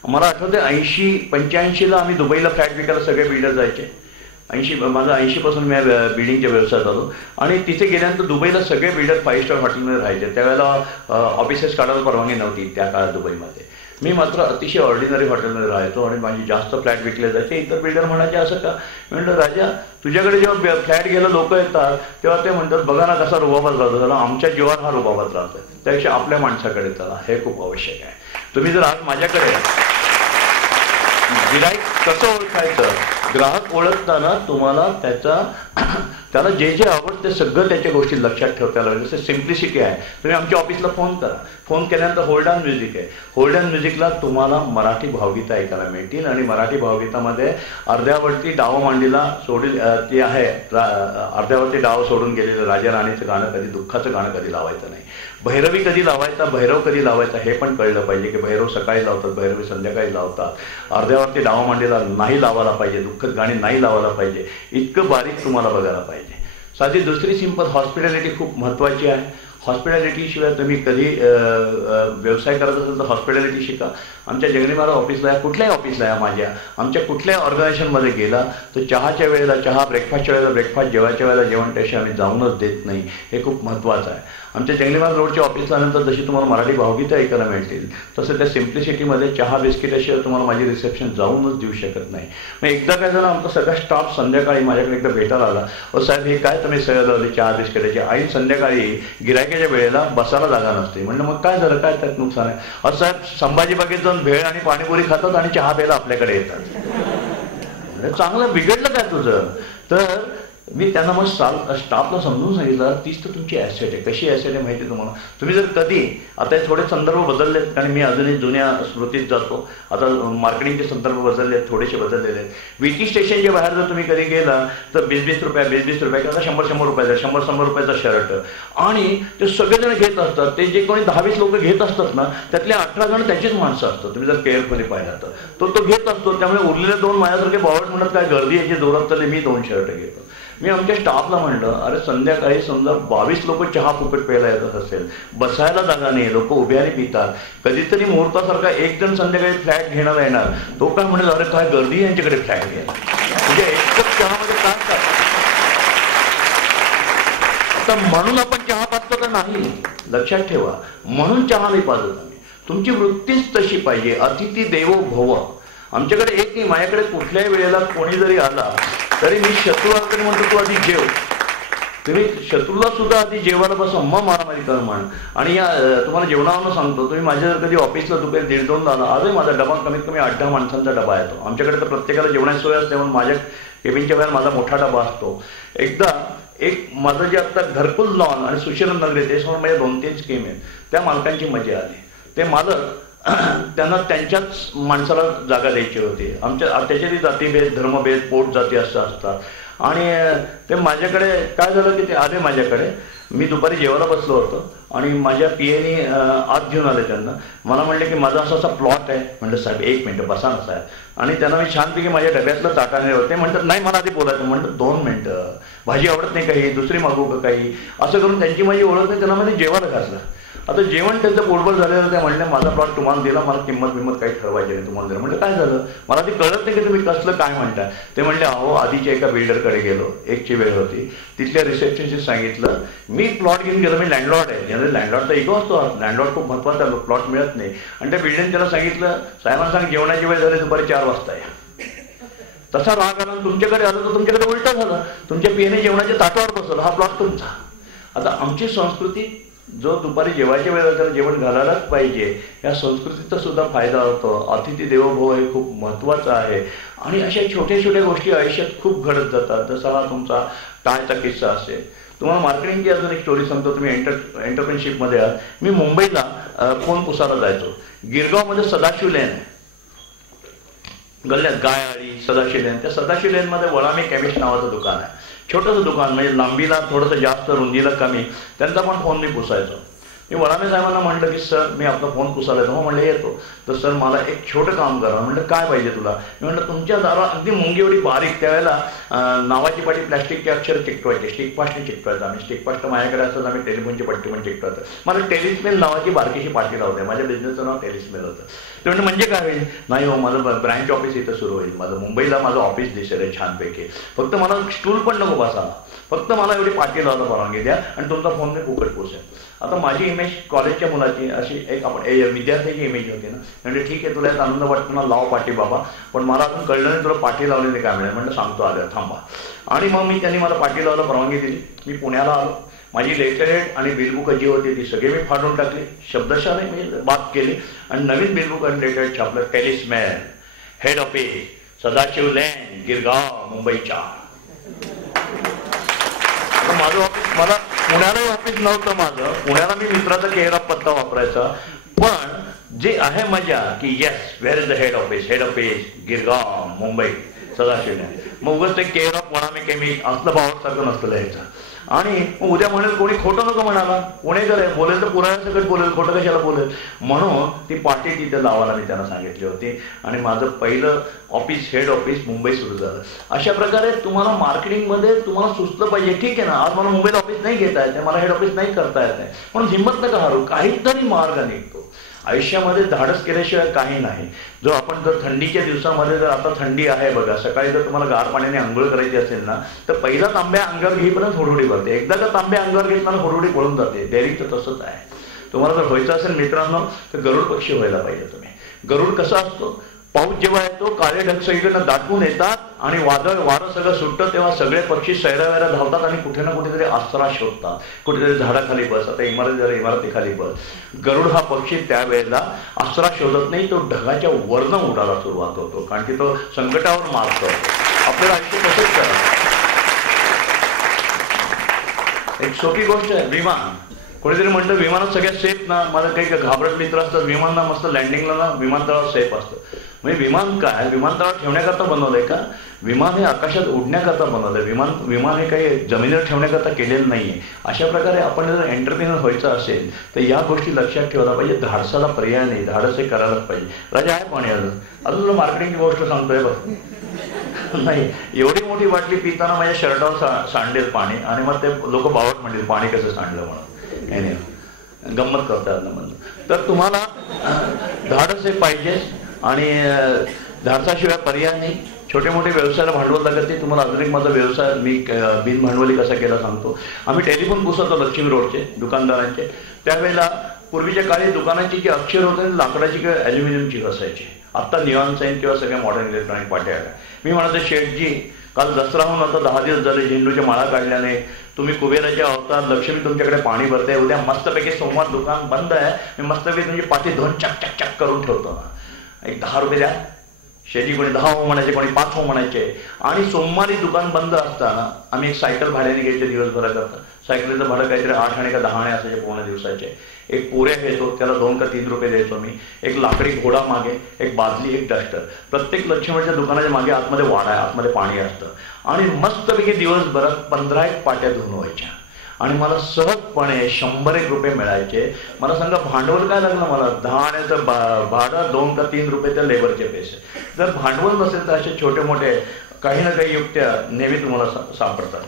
मला आठवते 80-85ला आम्ही दुबईला फ्लॅट विकायला सगळे बिल्डर जायचे. 80 पासून मी बिल्डिंगच्या व्यवसायात आलो आणि तिथे गेल्यानंतर दुबईला सगळे बिल्डर 5 स्टार हॉटेलमध्ये राहायचे. त्यावेळेला ऑफिसेस काढायला परवानगी नव्हती त्या काळात दुबईमध्ये. मी मात्र अतिशय ऑर्डिनरी हॉटेलमध्ये राहायचो आणि माझी जास्त फ्लॅट विकले जायचे. इतर बिल्डर म्हणायचे असं का. मी म्हटलं राजा, तुझ्याकडे जेव्हा फ्लॅट घ्यायला लोक येतात तेव्हा ते म्हणतात बघा ना कसा रुबाबात राहतो, त्याला आमच्या जीवावर हा रुबाबात राहतोय, त्यापेक्षा आपल्या माणसाकडे चला, हे खूप आवश्यक आहे. तुम्ही जर आज माझ्याकडे गिराईक कसं ओळखायचं, ग्राहक ओळखताना तुम्हाला त्याचा त्याला जे जे आवडतं ते सगळं त्याच्या गोष्टी लक्षात ठेवता लागेल. जसं सिम्प्लिसिटी आहे. तुम्ही आमच्या ऑफिसला फोन करा, फोन केल्यानंतर होल्ड ऑन म्युझिक आहे. होल्ड ऑन म्युझिकला तुम्हाला मराठी भावगीतं ऐकायला मिळतील आणि मराठी भावगीतामध्ये अर्ध्यावरती डाव मांडीला सोडील ती आहे, अर्ध्यावरती डाव सोडून गेलेलं राजा राणीचं गाणं कधी, दुःखाचं गाणं कधी लावायचं नाही. भैरवी कधी लावायचा, भैरव कधी लावायचा हे पण कळलं पाहिजे की भैरव सकाळी लावतात, भैरवी संध्याकाळी लावतात. अर्ध्यावरती डावा मांडीला नाही लावायला पाहिजे, दुःखद गाणी नाही लावायला पाहिजे, इतकं बारीक तुम्हाला बघायला पाहिजे. साधी दुसरी सिंपल हॉस्पिटॅलिटी खूप महत्त्वाची आहे. हॉस्पिटॅलिटी शिवाय तुम्ही कधी व्यवसाय करत असेल तर हॉस्पिटॅलिटी शिका. आमच्या जंगली महाराज ऑफिसला आहे, कुठल्याही ऑफिसला आहे माझ्या, आमच्या कुठल्याही ऑर्गनायझेशनमध्ये गेला तर चहाच्या वेळेला चहा, ब्रेकफास्टच्या वेळेला ब्रेकफास्ट, जेवायच्या वेळेला जेवण त्याशी आम्ही जाऊनच देत नाही. हे खूप महत्त्वाचं आहे. आमच्या जंगली महाराज रोडच्या ऑफिसला नंतर जशी तुम्हाला मराठी भावगीतं ऐकायला मिळतील तसं त्या सिम्प्लिसिटीमध्ये चहा बिस्किटाशिवाय तुम्हाला माझी रिसेप्शन जाऊनच देऊ शकत नाही. मग एकदा काय झालं, आमचा सगळा स्टाफ संध्याकाळी माझ्याकडे एकदा भेटायला आला. साहेब हे काय तुम्ही सगळं लावली चहा बिस्किटाची, आई संध्याकाळी गिरायकाच्या वेळेला बसायला जागा नसते. म्हणलं मग काय झालं, काय त्यात नुकसान आहे. साहेब संभाजी बागेत जाऊन भेळ आणि पाणीपुरी खातात आणि चहा प्यायला आपल्याकडे येतात. चांगलं बिघडलं काय तुझं. तर मी त्यांना मग स्टाफला समजून सांगितलं, तीच तर तुमची ॲसेट आहे. कशी ॲसेट आहे माहिती आहे तुम्हाला. तुम्ही जर कधी, आता हे थोडे संदर्भ बदललेत कारण मी अजूनही जुन्या स्मृतीत जातो, आता मार्केटिंगचे संदर्भ बदललेत, थोडेसे बदललेले आहेत. विकी स्टेशनच्या बाहेर जर तुम्ही कधी गेला तर 20-20 रुपये, 20-20 रुपये किंवा 100-100 रुपयाचा, 100-100 रुपयाचा शर्ट, आणि ते सगळेजण घेत असतात. ते जे कोणी 10-20 लोक घेत असतात ना त्यातले 18 जण त्याचीच माणसं असतात. तुम्ही जर केअरफुली पाहिला तर तो घेत असतो. त्यामुळे उरलेले 2 माझ्यासारखे बावट म्हणत काय गर्दी याची जोरात चालली, मी 2 शर्ट घेतो. मी आमच्या स्टाफला म्हणलं, अरे संध्याकाळी समजा 22 लोक चहा फुकट प्यायला येत असेल, बसायला जागा नाही, लोक उभ्याने पितात, कधीतरी मुहूर्तासारखा एक जण संध्याकाळी फ्लॅट घेणारा येणार, तो काय म्हणेल, अरे काय गर्दी यांच्याकडे फ्लॅट घ्यायला, म्हणजे एक कप चहामध्ये काय काय. आता म्हणून आपण चहा पाजतो का नाही, लक्षात ठेवा, म्हणून चहा नाही पाजत आम्ही. तुमची वृत्तीच तशी पाहिजे, अतिथी देवो भव. आमच्याकडे एक नाही, माझ्याकडे कुठल्याही वेळेला कोणी जरी आला तरी मी शत्रूकडे म्हणतो तू आधी जेव. तुम्ही शत्रूला सुद्धा आधी जेवायला बसा, मग मारामारी कर म्हण. आणि या तुम्हाला जेवणावरून सांगतो, तुम्ही माझ्या जर कधी ऑफिसला दुपारी 1:30-2 आला, आजही माझा डबा कमीत कमी 8-10 माणसांचा डबा येतो. आमच्याकडे तर प्रत्येकाला जेवणाची सोय असते म्हणून माझ्या केबिनच्या बाहेर माझा मोठा डबा असतो. एकदा एक माझं जे आता घरकुल लॉन आणि सुशीलन नगरी त्याच्यामुळे माझ्या 2-3 स्कीम आहेत, त्या मालकांची मजा आली. ते मालक त्यांना त्यांच्याच माणसाला जागा द्यायची होती. आमच्या त्याच्यातही जातीभेद, धर्मभेद, पोट जाती असं असतात. आणि ते माझ्याकडे काय झालं की ते आले माझ्याकडे, मी दुपारी जेवायला बसलो होतो आणि माझ्या पीएनी आत घेऊन आले त्यांना. मला म्हणले की माझा असा प्लॉट आहे. म्हणलं साहेब 1 मिनिट बसा ना साहेब. आणि त्यांना मी छानपैकी माझ्या डब्यातलं ताटाने होते. म्हणतात नाही मला आधी बोलायचं. म्हणलं 2 मिनिटं, भाजी आवडत नाही काही, दुसरी मागू का काही, असं करून त्यांची माझी ओळख नाही. त्यांना म्हणजे जेवायला घातलं. आता जेवण त्यांचं पोटभर झालेलं, ते म्हणले माझा प्लॉट तुम्हाला दिला, मला किंमत काही ठरवायची नाही, तुम्हाला दिलं. म्हणजे काय झालं, मला ते कळत नाही की तुम्ही कसलं काय म्हणता. ते म्हणले अहो आधीच्या एका बिल्डरकडे गेलो, एकची वेळ होती, तिथल्या रिसेप्शनशी सांगितलं मी प्लॉट घेऊन गेलो, मी लँडलॉर्ड आहे. म्हणजे लँडलॉर्डचा इगो असतो, लँडलॉर्ड खूप महत्वाचा, प्लॉट मिळत नाही. आणि त्या बिल्डरने त्याला सांगितलं साहेबांना सांग जेवणाची वेळ झाली, दुपारी 4 वाजता या. तसा राग आला, तुमच्याकडे आलं तर तुमच्याकडे उलटा झाला, तुमच्या पीएने जेवणाच्या ताटावर बसवलं, हा प्लॉट तुमचा. आता आमची संस्कृती जो दुपारी जेवायच्या वेळेला त्याला जेवण घालायलाच पाहिजे, या संस्कृतीचा सुद्धा फायदा होतो. अतिथी देवो भव हे खूप महत्त्वाचं आहे. आणि अशा छोट्या छोट्या गोष्टी आयुष्यात खूप घडत जातात. जसा हा तुमचा टाळचा किस्सा असेल. तुम्हाला मार्केटिंगची अजून एक स्टोरी सांगतो. तुम्ही एंटरप्रेन्योरशिपमध्ये आहात. मी मुंबईला फोन पुसायला जायचो. गिरगावमध्ये सदाशिव लेन आहे, गल्ल्यात गायआळी सदाशिव लेन. त्या सदाशिव लेनमध्ये वळामी केमिस्ट नावाचं दुकान आहे, छोटंसं दुकान, म्हणजे लांबीला थोडंसं जास्त, रुंदीला कमी. त्यांचा पण फोन मी पुसायचो. मी वडामे साहेबांना म्हटलं की सर मी आपला फोन पुसायला येतो. मग म्हणलं येतो. तर सर मला एक छोटं काम करा. म्हटलं काय पाहिजे तुला. मी म्हटलं तुमच्या दारा अगदी मुंगी एवढी बारीक, त्यावेळेला नावाची पाठी प्लॅस्टिकचे अक्षर चिकटवायचे, स्टिकफास्टने चिकटवायचं. आम्ही स्टिकफास्ट माझ्याकडे असतात, आम्ही टेलिफोनची पट्टी पण चिकटवायचं. मला टेलिस्मेल नावाची बारकीशी पाठी लावते, माझ्या बिझनेसचं नाव टेलिस्मेल होतं. ते म्हणलं म्हणजे काय होईल. नाही हो माझं ब्रँच ऑफिस इथं सुरू होईल, माझं मुंबईला माझं ऑफिस दिसेल आहे छानपैकी, फक्त मला स्टूल पण नको बसायला, फक्त मला एवढी पाठी लावायला परवानगी द्या आणि तुमचा फोन मी फुकट पोसेल. आता माझी इमेज कॉलेजच्या मुलाची अशी एक आपण विद्यार्थ्याची इमेज होती ना. म्हणजे ठीक आहे तुला एक आनंद वाटतो ना, लाव पाठी बाबा, पण मला अजून कळलं नाही तुला पाठी लावलेली काय मिळेल. म्हणलं सांगतो आलं थांबा. आणि मग मी त्यांनी मला पाठी लावायला परवानगी दिली. मी पुण्याला आलो. माझी लेटरहेड आणि बिलबुक जी होती ती सगळी मी फाडून टाकली, शब्दशः नाही म्हणजे बात केली आणि नवीन बिलबुक आणि लेटरहेड छापलं. टेलिस्मॅन, हेड ऑफिस, सदाशिव लेन, गिरगाव, मुंबई 4. माझं ऑफिस, मला पुण्यालाही ऑफिस नव्हतं माझं, पुण्याला मी मित्राचा केअर ऑफ पत्ता वापरायचा. पण जे आहे मजा की yes where is the head office Girgaon Mumbai Sadashiv, मग उगाच ते केअर ऑफ म्हणा मी केमी असलं भावासारखं नसतं लिहायचं. आणि उद्या म्हणेल कोणी खोटं नको म्हणाला, पुणेकर आहे बोलेल तर पुराव्यासकट बोलेल, खोटं कशाला बोलेल. म्हणून ती पाटी तिथे लावायला मी त्यांना सांगितली होती आणि माझं पहिलं ऑफिस हेड ऑफिस मुंबई सुरू झालं. अशा प्रकारे तुम्हाला मार्केटिंगमध्ये तुम्हाला सुचलं पाहिजे, ठीक आहे ना आज मला मुंबईत ऑफिस नाही घेता येत, मला हेड ऑफिस नाही करता येत आहे, पण हिंमत नका हारू, काहीतरी मार्ग निघतो. आयुष्यामध्ये धाडस केल्याशिवाय काही नाही. जो आपण जर थंडीच्या दिवसामध्ये, जर आता थंडी आहे बघा, सकाळी जर तुम्हाला गार पाण्याने आंघोळ करायची असेल ना, तर पहिला तांब्या अंगावर घेईपर्यंत होडोडी भरते, एकदा का तांब्या अंगावर घेतला होडोडी पळून जाते. डेअरिंगचं तसंच आहे. तुम्हाला जर व्हायचं असेल मित्रांनो तर गरुड पक्षी व्हायला पाहिजे तुम्ही. गरुड कसा असतो, पाऊस जेव्हा येतो काळे ढग सगळीकडनं दाटून येतात आणि वारं सगळं सुटतं, तेव्हा सगळे पक्षी सैरावैरा धावतात आणि कुठे ना कुठेतरी आसरा शोधतात, कुठेतरी झाडाखाली बस, आता इमारतीखाली बस. गरुड हा पक्षी त्यावेळेला आसरा शोधत नाही, तो ढगाच्या वरनं उडायला सुरुवात होतो, कारण की तो संकटावर मात करतो. आपल्याला आयुष्य तसंच करायचं. एक सोपी गोष्ट आहे, विमान. कोणीतरी म्हणतं विमानात सगळ्यात सेफ ना, मला काही घाबरट मित्र असतात, विमान ना मस्त लँडिंगला ना विमानतळावर सेफ असतं. म्हणजे विमान काय विमानतळावर ठेवण्याकरता बनवलंय का? विमान हे आकाशात उडण्याकरता बनवलंय. विमान हे काही जमिनीवर ठेवण्याकरता केलेलं नाहीये. अशा प्रकारे आपण जर एंटरप्रेन्योर व्हायचं असेल तर या गोष्टी लक्षात ठेवायला पाहिजे. धाडसाला पर्याय नाही, धाडस हे करायलाच पाहिजे. राजा आहे पाणी अजून तुला मार्केटिंगची गोष्ट सांगतोय बघ नाही, एवढी मोठी बाटली पिताना माझ्या शर्टावर सांडलेल पाणी आणि मग ते लोक बावट म्हणतील पाणी कसं सांडलं म्हणून, नाही गंमत करतात ना म्हणून. तर तुम्हाला धाडस हे पाहिजे आणि धाडसाशिवाय पर्याय नाही. छोटे मोठे व्यवसायाला भांडवल लागत नाही. तुम्हाला अजून एक माझा व्यवसाय मी बिनभांडवली कसा केला सांगतो. आम्ही टेलिफोन पुसवतो लक्ष्मी रोडचे दुकानदारांचे. त्यावेळेला पूर्वीच्या काळी दुकानाची जी अक्षर होते लाकडाची किंवा ॲल्युमिनियमची असायची. आता निऑन साईन किंवा सगळ्या मॉडर्न इलेक्ट्रॉनिक पाट्या आल्या. मी म्हणालो शेठजी काल दसरा होऊन आता 10 दिवस झाले, झेंडूच्या माळा काढल्याने तुम्ही कुबेराच्या अवतार, लक्ष्मी तुमच्याकडे पाणी भरते, उद्या मस्तपैकी सोमवार दुकान बंद आहे, मी मस्तपैकी तुमची पाठी धुवून चक चक चक करून ठेवतो, एक 10 रुपये द्या. शेती कोणी 10 हो म्हणायचे, कोणी 5 हो म्हणायचे. आणि सोमवारी दुकान बंद असताना आम्ही एक सायकल भाड्याने घ्यायचे दिवसभराकरता. सायकलीचं भाडं काहीतरी 8 आणे का 10 आणे असायचे पूर्ण दिवसाचे. एक पुऱ्या घ्यायचो, त्याला 2 का 3 रुपये द्यायचो मी. एक लाकडी घोडा मागे, एक बादली, एक डस्टर. प्रत्येक लक्ष्मीच्या दुकानाच्या मागे आतमध्ये वाडा आहे, आतमध्ये पाणी असतं. आणि मस्तपैकी दिवसभरात 15 पाट्या धुवून व्हायच्या आणि मला सहजपणे 100 रुपये मिळायचे. मला सांगा भांडवल काय लागलं मला? 10 आण्याचं भाडं, 2 का 3 रुपये त्या लेबरचे पैसे. जर भांडवल नसेल तर असे छोटे मोठे काही ना काही युक्त्या नेहमी तुम्हाला सापडतात.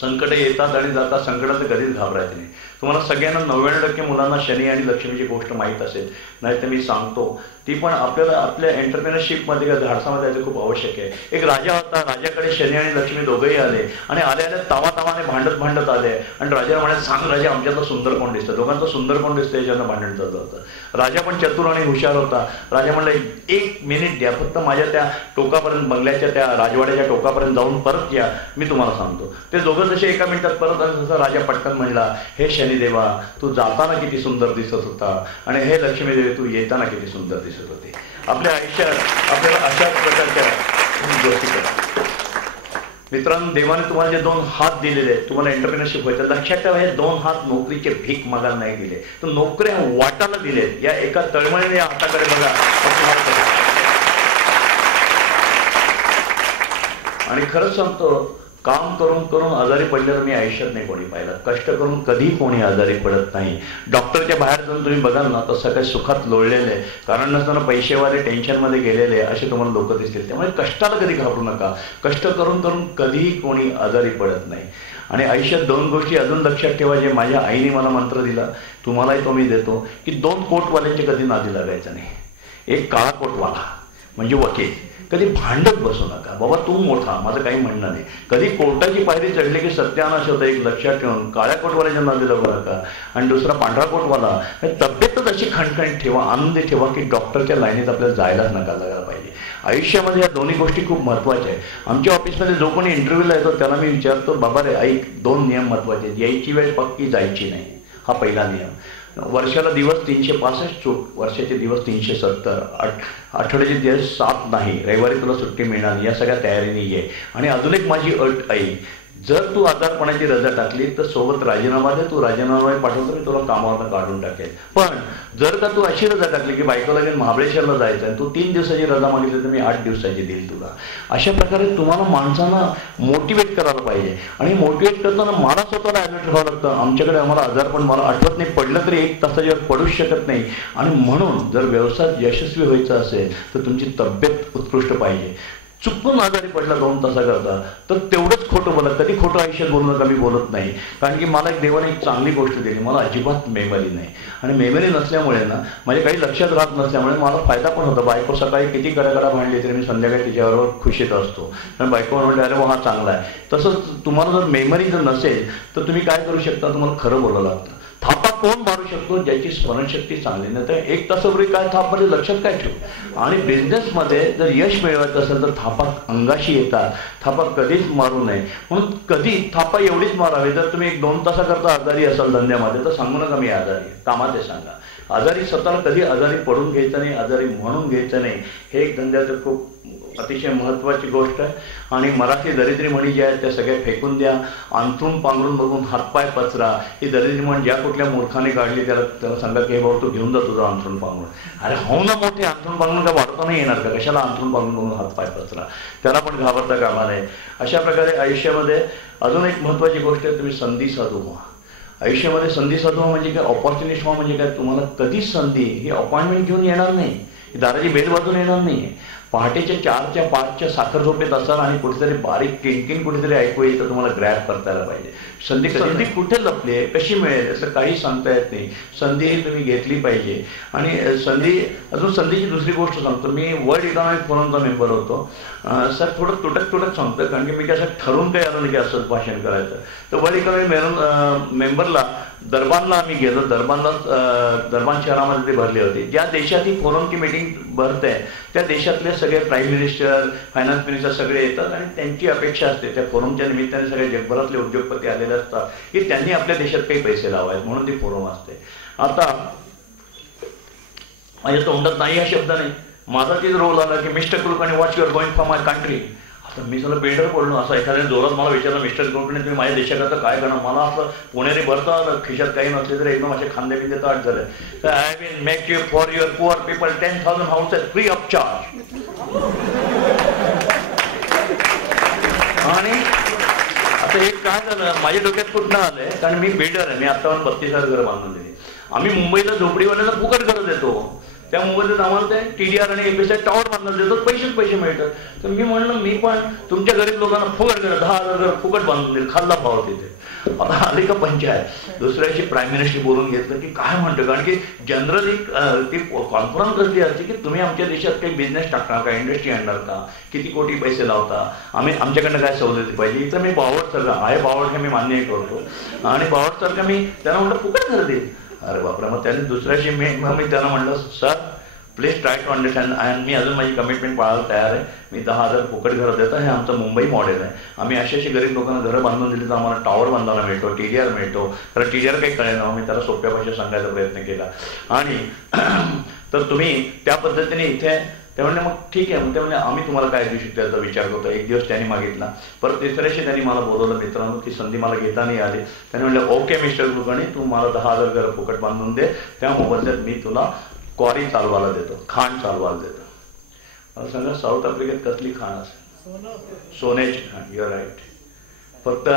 संकट येतात आणि जातात, संकटाचं कधीच घाबरायचं नाही. तुम्हाला सगळ्यांना 99% मुलांना शनी आणि लक्ष्मीची गोष्ट माहीत असेल, नाही तर मी सांगतो ती पण आपल्याला आपल्या एंटरप्रेनरशिपमध्ये किंवा धाडसामध्ये यायचं खूप आवश्यक आहे. एक राजा होता, राजाकडे शनी आणि लक्ष्मी दोघंही आले आणि आले तावाने भांडत आले आणि राजाला म्हणाले सांग राजा आमच्यातलं सुंदर कोण दिसतं, दोघांचं सुंदर कोण दिसतं याच्यानं भांडण चाललं होतं. राजा पण चतुर आणि हुशार होता. राजा म्हणलं 1 मिनिट द्या, फक्त माझ्या त्या टोकापर्यंत, बंगल्याच्या त्या राजवाड्याच्या टोकापर्यंत जाऊन परत या, मी तुम्हाला सांगतो. ते दोघं जसे एका मिनिटात परत आले तसं राजा पटकन म्हणला हे शनिदेवा तू जाताना किती सुंदर दिसत होता आणि हे लक्ष्मीदेवी तू येताना किती सुंदर दिसत होते. आपल्या आयुष्यात आपल्याला अशाच प्रकारच्या गोष्टी करा. मित्रांनो, देवाने तुम्हाला जे 2 हात दिलेले तुम्हाला एंटरप्रेनरशिप व्हायचं, लक्षात ठेवा हे 2 हात नोकरीचे भीक मागायला नाही दिले, तर नोकऱ्या वाटायला दिले. या एका तळमळीने या हाताकडे बघा. आणि खरंच सांगतो, काम करून करून आजारी पडलेलं मी आयुष्यात नाही कोणी पाहिलं. कष्ट करून कधी कोणी आजारी पडत नाही. डॉक्टरच्या बाहेर जाऊन तुम्ही बघाल ना तर सगळे सुखात लोळलेले, कारण नसताना पैसेवाले टेन्शनमध्ये गेलेले असे तुम्हाला लोक दिसतील. त्यामुळे कष्टाला कधी घाबरू नका. कष्ट करून करून कधीही कोणी आजारी पडत नाही. आणि आयुष्यात 2 गोष्टी अजून लक्षात ठेवा, जे माझ्या आईने मला मंत्र दिला, तुम्हालाही तो मी देतो, की 2 कोटवाल्यांचे कधी नादी लागायचं नाही. एक काळा कोटवाला म्हणजे वकील, कधी भांडत बसू नका. बाबा तू मोठा, माझं काही म्हणणं नाही. कधी कोर्टाची पायरी चढली की सत्यानाश होतं, एक लक्षात ठेवून काळ्या कोटवाल्याच्या नादी लागू नका. आणि दुसरा पांढरा कोटवाला, तब्येतच अशी खणखणीत ठेवा, आनंदी ठेवा की डॉक्टरच्या लाईनीत आपल्याला जायलाच नका लागायला पाहिजे. आयुष्यामध्ये या दोन्ही गोष्टी खूप महत्त्वाच्या आहेत. आमच्या ऑफिसमध्ये जो कोणी इंटरव्ह्यूला येतो त्याला मी विचारतो, बाबा रे ऐक, 2 नियम महत्त्वाचे आहेत. यायची वेळ पक्की, जायची नाही, हा पहिला नियम. वर्षाला दिवस 365 चूक, वर्षाचे दिवस 370, आठवड्याचे दिवस 7 नाही, रविवारी तुला सुट्टी मिळणार, या सगळ्या तयारीने ये. आणि अजून एक माझी अट ऐक, जर तू आजारपणाची रजा टाकली तर सोबत राजीनामा दे, तू राजीनामा पाठवतो मी तुला कामावरनं काढून टाकेल. पण जर का तू अशी रजा टाकली की बायकोला घेऊन महाबळेश्वरला जायचं आहे, तू 3 दिवसाची रजा मागितली तर मी 8 दिवसाची देईल तुला. अशा प्रकारे तुम्हाला माणसांना मोटिवेट करायला पाहिजे. आणि मोटिवेट करताना मला स्वतःला ॲलर्ट व्हावं लागतं. आमच्याकडे आम्हाला आजारपण मला आठवत नाही, पडलं तरी 1 तासाच्यावर पडूच शकत नाही. आणि म्हणून जर व्यवसायात यशस्वी व्हायचं असेल तर तुमची तब्येत उत्कृष्ट पाहिजे. चुकून आजारी पडला 2 तासाकरता तर तेवढंच खोटं बोला. कधी खोटं आयुष्यात बोलू नका, मी बोलत नाही. कारण की मला एक देवाने एक चांगली गोष्ट दिली, मला अजिबात मेमरी नाही. आणि मेमरी नसल्यामुळे ना माझ्या काही लक्षात राहत नसल्यामुळे मला फायदा पण होता. बायको सकाळी किती कडाकडा भांडली तरी मी संध्याकाळी तिच्याबरोबर खुशीत असतो. कारण बायको म्हणते अरे हा चांगला आहे. तसंच तुम्हाला जर मेमरी जर नसेल तर तुम्ही काय करू शकता, तुम्हाला खरं बोलावं लागतं. थापा कोण मारू शकतो, ज्याची स्मरणशक्ती चांगली. नाही तर 1 तासापूर्वी काय थाप म्हणजे लक्षात काय ठेवू. आणि बिझनेसमध्ये जर यश मिळवायचं असेल तर थापा अंगाशी येतात, थापा कधीच मारू नये. म्हणून कधी थापा एवढीच मारावी, जर तुम्ही 1-2 तासाकरता आजारी असाल धंद्यामध्ये तर सांगू नका मी आजारी, कामात सांगा. आजारी स्वतःला कधी आजारी पडून घ्यायचं नाही, आजारी म्हणून घ्यायचं नाही. हे एक धंद्याचं खूप अतिशय महत्त्वाची गोष्ट आहे. आणि मराठी दरिद्री म्हणी ज्या आहेत त्या सगळ्या फेकून द्या. अंथरूण पांघरून बघून हातपाय पचरा ही दरिद्री म्हण ज्या कुठल्या मूर्खाने काढली त्याला सांगा की हे भाऊ तू घेऊन जा तुझं अंथरूण पांघरून. अरे हो ना, मोठे अंथरूण पांघरून का वाढता नाही येणार का, कशाला अंथरूण पांघरून बघून हातपाय पचरा, त्याला पण घाबरता कामा नये. अशा प्रकारे आयुष्यामध्ये अजून एक महत्त्वाची गोष्ट आहे, तुम्ही संधी साधू व्हा. आयुष्यामध्ये संधी साधू म्हणजे काय, ऑपॉर्च्युनिस्ट व्हा म्हणजे काय, तुम्हाला कधीच संधी ही अपॉइंटमेंट घेऊन येणार नाही, दाराची बेल वाजून येणार नाही. पहाटेच्या 4च्या 5च्या साखर झोपेत असाल आणि कुठेतरी बारीक किणकिण कुठेतरी ऐकू येईल तर तुम्हाला ग्रॅब करता यायला पाहिजे. संधी कुठे लपली आहे, कशी मिळेल असं काही सांगता येत नाही. संधी ही तुम्ही घेतली पाहिजे. आणि संधीची दुसरी गोष्ट सांगतो, मी वर्ल्ड इकॉनॉमिक फोरमचा मेंबर होतो. सर थोडं तुटक सांगतो कारण की मी कसं ठरवून काही आलं नाही की असंच भाषण करायचं. तर वर्ल्ड इकॉनॉमिक मेंबरला दरबानला आम्ही गेलो. दरबान शहरामध्ये ते भरली होती. ज्या देशात ही फोरमची मीटिंग भरते त्या देशातले सगळे प्राईम मिनिस्टर, फायनान्स मिनिस्टर सगळे येतात आणि त्यांची अपेक्षा असते त्या फोरमच्या निमित्ताने सगळे जगभरातले उद्योगपती आलेले असतात की त्यांनी आपल्या देशात काही पैसे लावायचे म्हणून ती फोरम असते. आता माझ्या तोंडात नाही हा शब्द नाही, माझा तीच रोल आला की mister Kulkarni what you are going for my country. आता मी सगळं बिल्डर बोललो. असं एखाद्याने जोरात मला विचारलं मिस्टर कुलकर्णी तुम्ही माझ्या देशाकरता काय करणार. मला असं पुणेरी भरता आलं, खिशात काही नसले तर एकदम असे खांदे बिंदे ताट झाले. तर I will make you for your poor people 10,000 houses free of charge. आणि आता हे काय झालं माझ्या डोक्यात कुठनं आलंय, कारण मी बिल्डर आहे, मी आतापर्यंत 32,000 घरं बांधून दिली. आम्ही मुंबईला झोपडीवाल्याला फुकट घरं देतो. त्या मुंबईत आम्हाला ते TDR आणि एफएसआय टॉवर बांधून देतात, पैसे मिळतात. तर मी म्हणलं मी पण तुमच्या गरीब लोकांना फुकट घरं 10,000 घर फुकट बांधून देईल, खाल्ला भाव तिथे. आता आली का पंचायत, दुसऱ्याशी प्राईम मिनिस्टर बोलून घेतलं की काय म्हणतं. कारण की जनरली ती कॉन्फरन्स करते असते की तुम्ही आमच्या देशात काही बिझनेस टाकणार का, इंडस्ट्री आणणार का, किती कोटी पैसे लावता, आमच्याकडनं काय सवलती पाहिजे. इथं मी बावडसारखा आहे, बावड हे मी मान्यही करतो. आणि बावडसारखं मी त्यांना म्हटलं फुकट घर देईल. अरे बापरे. मग त्यांनी दुसऱ्याशी मी त्यांना म्हटलं sir please try to understand. आणि मी अजून माझी कमिटमेंट पाळायला तयार आहे. मी 10,000 फुकट घरं देतो. हे आमचं मुंबई मॉडेल आहे. आम्ही अशी गरीब लोकांना घरं बांधून दिली तर आम्हाला टॉवर बांधायला मिळतो, TDR मिळतो. कारण TDR काही कळेल ना, मी त्याला सोप्या भाषेत सांगायचा प्रयत्न केला. आणि तर तुम्ही त्या पद्धतीने इथे ते म्हणले मग ठीक आहे. मग ते म्हणले आम्ही तुम्हाला काय देऊ शकतो याचा विचार करतो. एक दिवस त्यांनी मागितला. परत तिसऱ्याशी त्यांनी मला बोलवलं. मित्रांनो ती संधी मला घेता नाही आली. त्यांनी म्हणले ओके मिस्टर कुलकर्णी तू मला 10,000 घरं फुकट बांधून दे, त्या मोबदल्यात मी तुला क्वारी चालवायला देतो, खाण चालवायला देतो. मला सांगा साऊथ आफ्रिकेत कसली खाण असेल, सोन्याची खाण. Your right. फक्त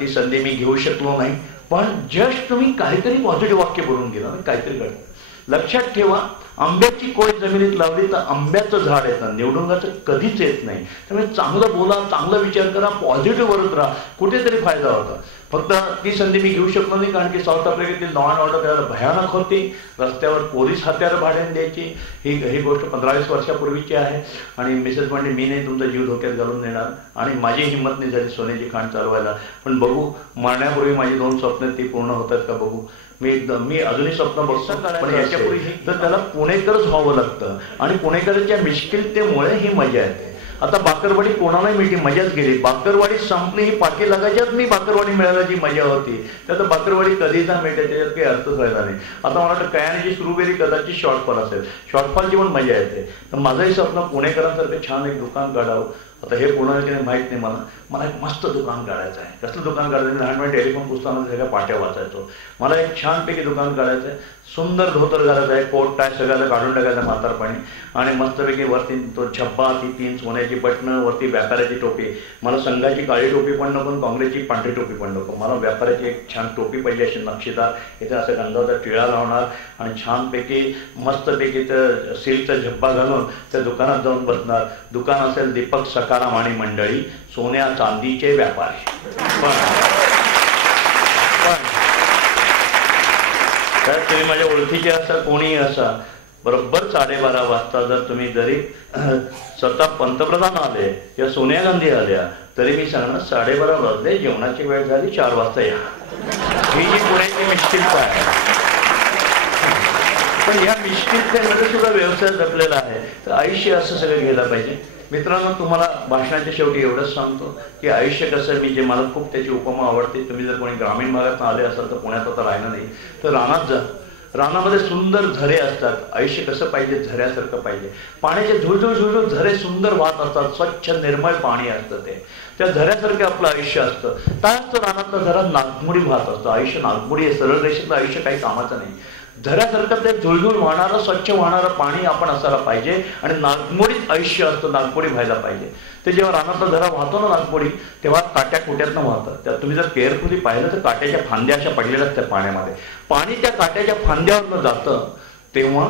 ती संधी मी घेऊ शकलो नाही. पण जस्ट तुम्ही काहीतरी पॉझिटिव्ह वाक्य बोलून गेला, काहीतरी घडलं. लक्षात ठेवा, आंब्याची कोय जमिनीत लावली तर आंब्याचं झाड येतं, निवडुंगाचं कधीच येत नाही. त्यामुळे चांगलं बोला, चांगला विचार करा, पॉझिटिव्ह वरत राहा, कुठेतरी फायदा होता. फक्त ती संधी मी घेऊ शकलो नाही कारण की साऊथ आफ्रिकेतील लॉ अँड ऑर्डर त्याला भयानक होती. रस्त्यावर पोलीस हत्यारं भाड्याने द्यायची. ही गोष्ट 15-20 वर्षापूर्वीची आहे. आणि मिसेस म्हणते मी नाही तुमचा जीव धोक्यात घालून देणार. आणि माझी हिंमत नाही झाली सोन्याची खाण चालवायला. पण बघू मरण्यापूर्वी माझी 2 स्वप्न ती पूर्ण होतात का बघू. मी अजूनही स्वप्न बघतो. पण याच्यापूर्वी तर त्याला पुणेकरच व्हावं लागतं. आणि पुणेकरांच्या मिश्किलतेमुळे ही मजा येते. आता बाकरवाडी कोणालाही मिळते, मजाच गेली. बाकरवाडी संपली ही पाठी लागायच्यात मी बाकरवाडी मिळायची मजा होती. त्यात बाकरवाडी कधीच मिळते त्याच्यात काही अर्थच राहिला नाही. आता मला वाटतं कयानीची स्ट्रॉबेरी कदाचित शॉर्टफॉल असेल, शॉर्टफॉलची पण मजा येते. तर माझंही स्वप्न पुणेकरांसारखं छान एक दुकान काढावं आता हे पूर्ण की नाही माहीत नाही मला एक मस्त दुकान काढायचं आहे. कसलं दुकान काढायचं? मी लहानपणी टेलिफोन पुस्तकामध्ये सगळ्या पाट्या वाचायचो. मला एक छानपैकी दुकान काढायचं आहे, सुंदर धोतर घालायचं आहे, कोट टाय सगळ्याला काढून टाकायचं म्हातारपणी, आणि मस्तपैकी वरती तो छप्पा, ती 3 सोन्याची बटणं, वरती व्यापाऱ्याची टोपी. मला संघाची काळी टोपी पण नको, काँग्रेसची पांढरी टोपी पण नको. मला व्यापाऱ्याची एक छान टोपी पाहिजे, अशी नक्षीदार, इथे असं गंधाचा टिळा लावणार आणि छानपैकी मस्तपैकी त्या सिल्कचा झब्बा घालून त्या दुकानात जाऊन बसणार. दुकान असेल दीपक सकाराम आणि मंडळी, सोन्या चांदीचे व्यापारी. तर तुम्ही माझ्या ओळखीचे असा, कोणी असा, बरोबर 12:30 वाजता जर तुम्ही जरी स्वतः पंतप्रधान आले किंवा सोनिया गांधी आल्या तरी मी सांगणार 12:30 वाजले, जेवणाची वेळ झाली, 4 वाजता या. ही जी पुण्याची मिश्किलता आहे, पण या मिश्किलतेमध्ये सुद्धा व्यवसाय जपलेला आहे. तर आयुष्य असं सगळं गेलं पाहिजे. मित्रांनो, तुम्हाला भाषणाच्या शेवटी एवढंच सांगतो की आयुष्य कसं, मी जे मला खूप त्याची उपमा आवडते. तुम्ही जर कोणी ग्रामीण भागात आले असाल तर पुण्यात आता राहिलं नाही तर रानात जा. रानामध्ये सुंदर झरे असतात. आयुष्य कसं पाहिजे? झऱ्यासारखं पाहिजे. पाण्याचे झुळझुळ झुळझुळ झरे सुंदर वाहत असतात, स्वच्छ निर्मळ पाणी असतं. त्या झऱ्यासारखं आपलं आयुष्य असतं. त्याच रानातलं झरा नागमोडी वाहत असतं. आयुष्य नागमोडी आहे, सरळ रेषेतलं आयुष्य काही कामाचं नाही. झऱ्यासारखं ते झुळझुळ वाहणारं, स्वच्छ वाहणारं पाणी आपण असायला पाहिजे आणि नागमोडीच आयुष्य असतं, नागमोडी व्हायला पाहिजे. ते जेव्हा रानातला झरा वाहतो ना नागमोडी, तेव्हा काट्या कुट्यातनं वाहतं. त्यात तुम्ही जर केअरफुली पाहिलं तर काट्याच्या फांद्या अशा पडलेल्या असतात पाण्यामध्ये. पाणी त्या काट्याच्या फांद्यावरनं जातं तेव्हा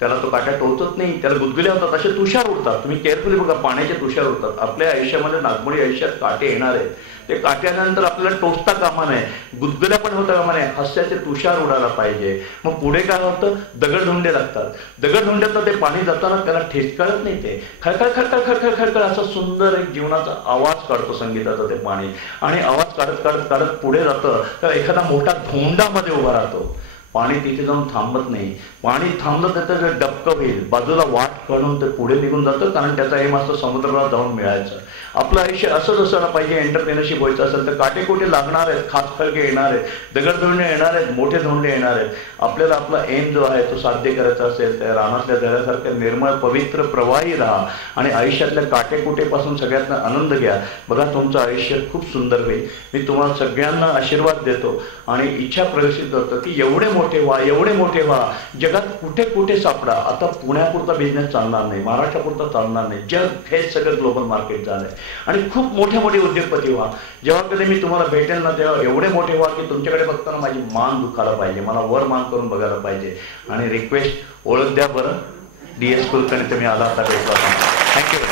त्याला तो काट्या टोचत नाही, त्याला गुदगुल्या होतात, असे तुषार उडतात. तुम्ही केअरफुली बघा, पाण्याचे तुषार उडतात. आपल्या आयुष्यामध्ये नागमोडी आयुष्यात काटे येणार आहेत. ते काट्यानंतर आपल्याला टोचता कामा नये, गुदगुल्या पण होता कामा नये, हास्याचे तुषार उडायला पाहिजे. मग पुढे काय होतं? दगडधोंडे लागतात. दगडधोंड्यातलं ते पाणी जाताना त्याला ठेस कळत नाही, ते खळखळ खळखळ खळखळ खळखळ असा सुंदर एक जीवनाचा आवाज काढतो संगीताचा ते पाणी. आणि आवाज काढत काढत काढत पुढे जातं तर एखादा मोठा धोंडामध्ये उभा राहतो. पाणी तिथे जाऊन थांबत नाही. पाणी थांबलं तर त्याचं डबकं होईल, बाजूला वाट काढून ते पुढे निघून जातं, कारण त्याचा एम असतो समुद्राला जाऊन मिळायचं. आपलं आयुष्य असंच असायला पाहिजे. एंटरप्रेनरशिप व्हायचं असेल तर काटेकोटे लागणार आहेत, खाचखळके येणार आहेत, दगडधोंडे येणार आहेत, मोठे धोंडे येणार आहेत. आपल्याला आपला एम जो आहे तो साध्य करायचा असेल त्या रानातल्या झऱ्यासारख्या निर्मळ पवित्र प्रवाही राहा आणि आयुष्यातल्या काटेकोटेपासून सगळ्यात आनंद घ्या. बघा, तुमचं आयुष्य खूप सुंदर होईल. मी तुम्हाला सगळ्यांना आशीर्वाद देतो आणि इच्छा प्रदर्शित करतो की एवढे मोठे व्हा, एवढे मोठे व्हा. जगात कुठे कुठे सापडा. आता पुण्यापुरता बिझनेस चालणार नाही, महाराष्ट्रापुरता चालणार नाही, जग हे सगळं ग्लोबल मार्केट झालंय आणि खूप मोठे मोठे उद्योगपती व्हा. जेव्हा कधी मी तुम्हाला भेटेल ना तेव्हा एवढे मोठे व्हा की तुमच्याकडे बघताना माझी मान दुखायला पाहिजे, मला वर मान करून बघायला पाहिजे. आणि रिक्वेस्ट, ओळख द्या बरं, DS कुलकर्णी, तुम्ही आला आता भेटला. थँक्यू.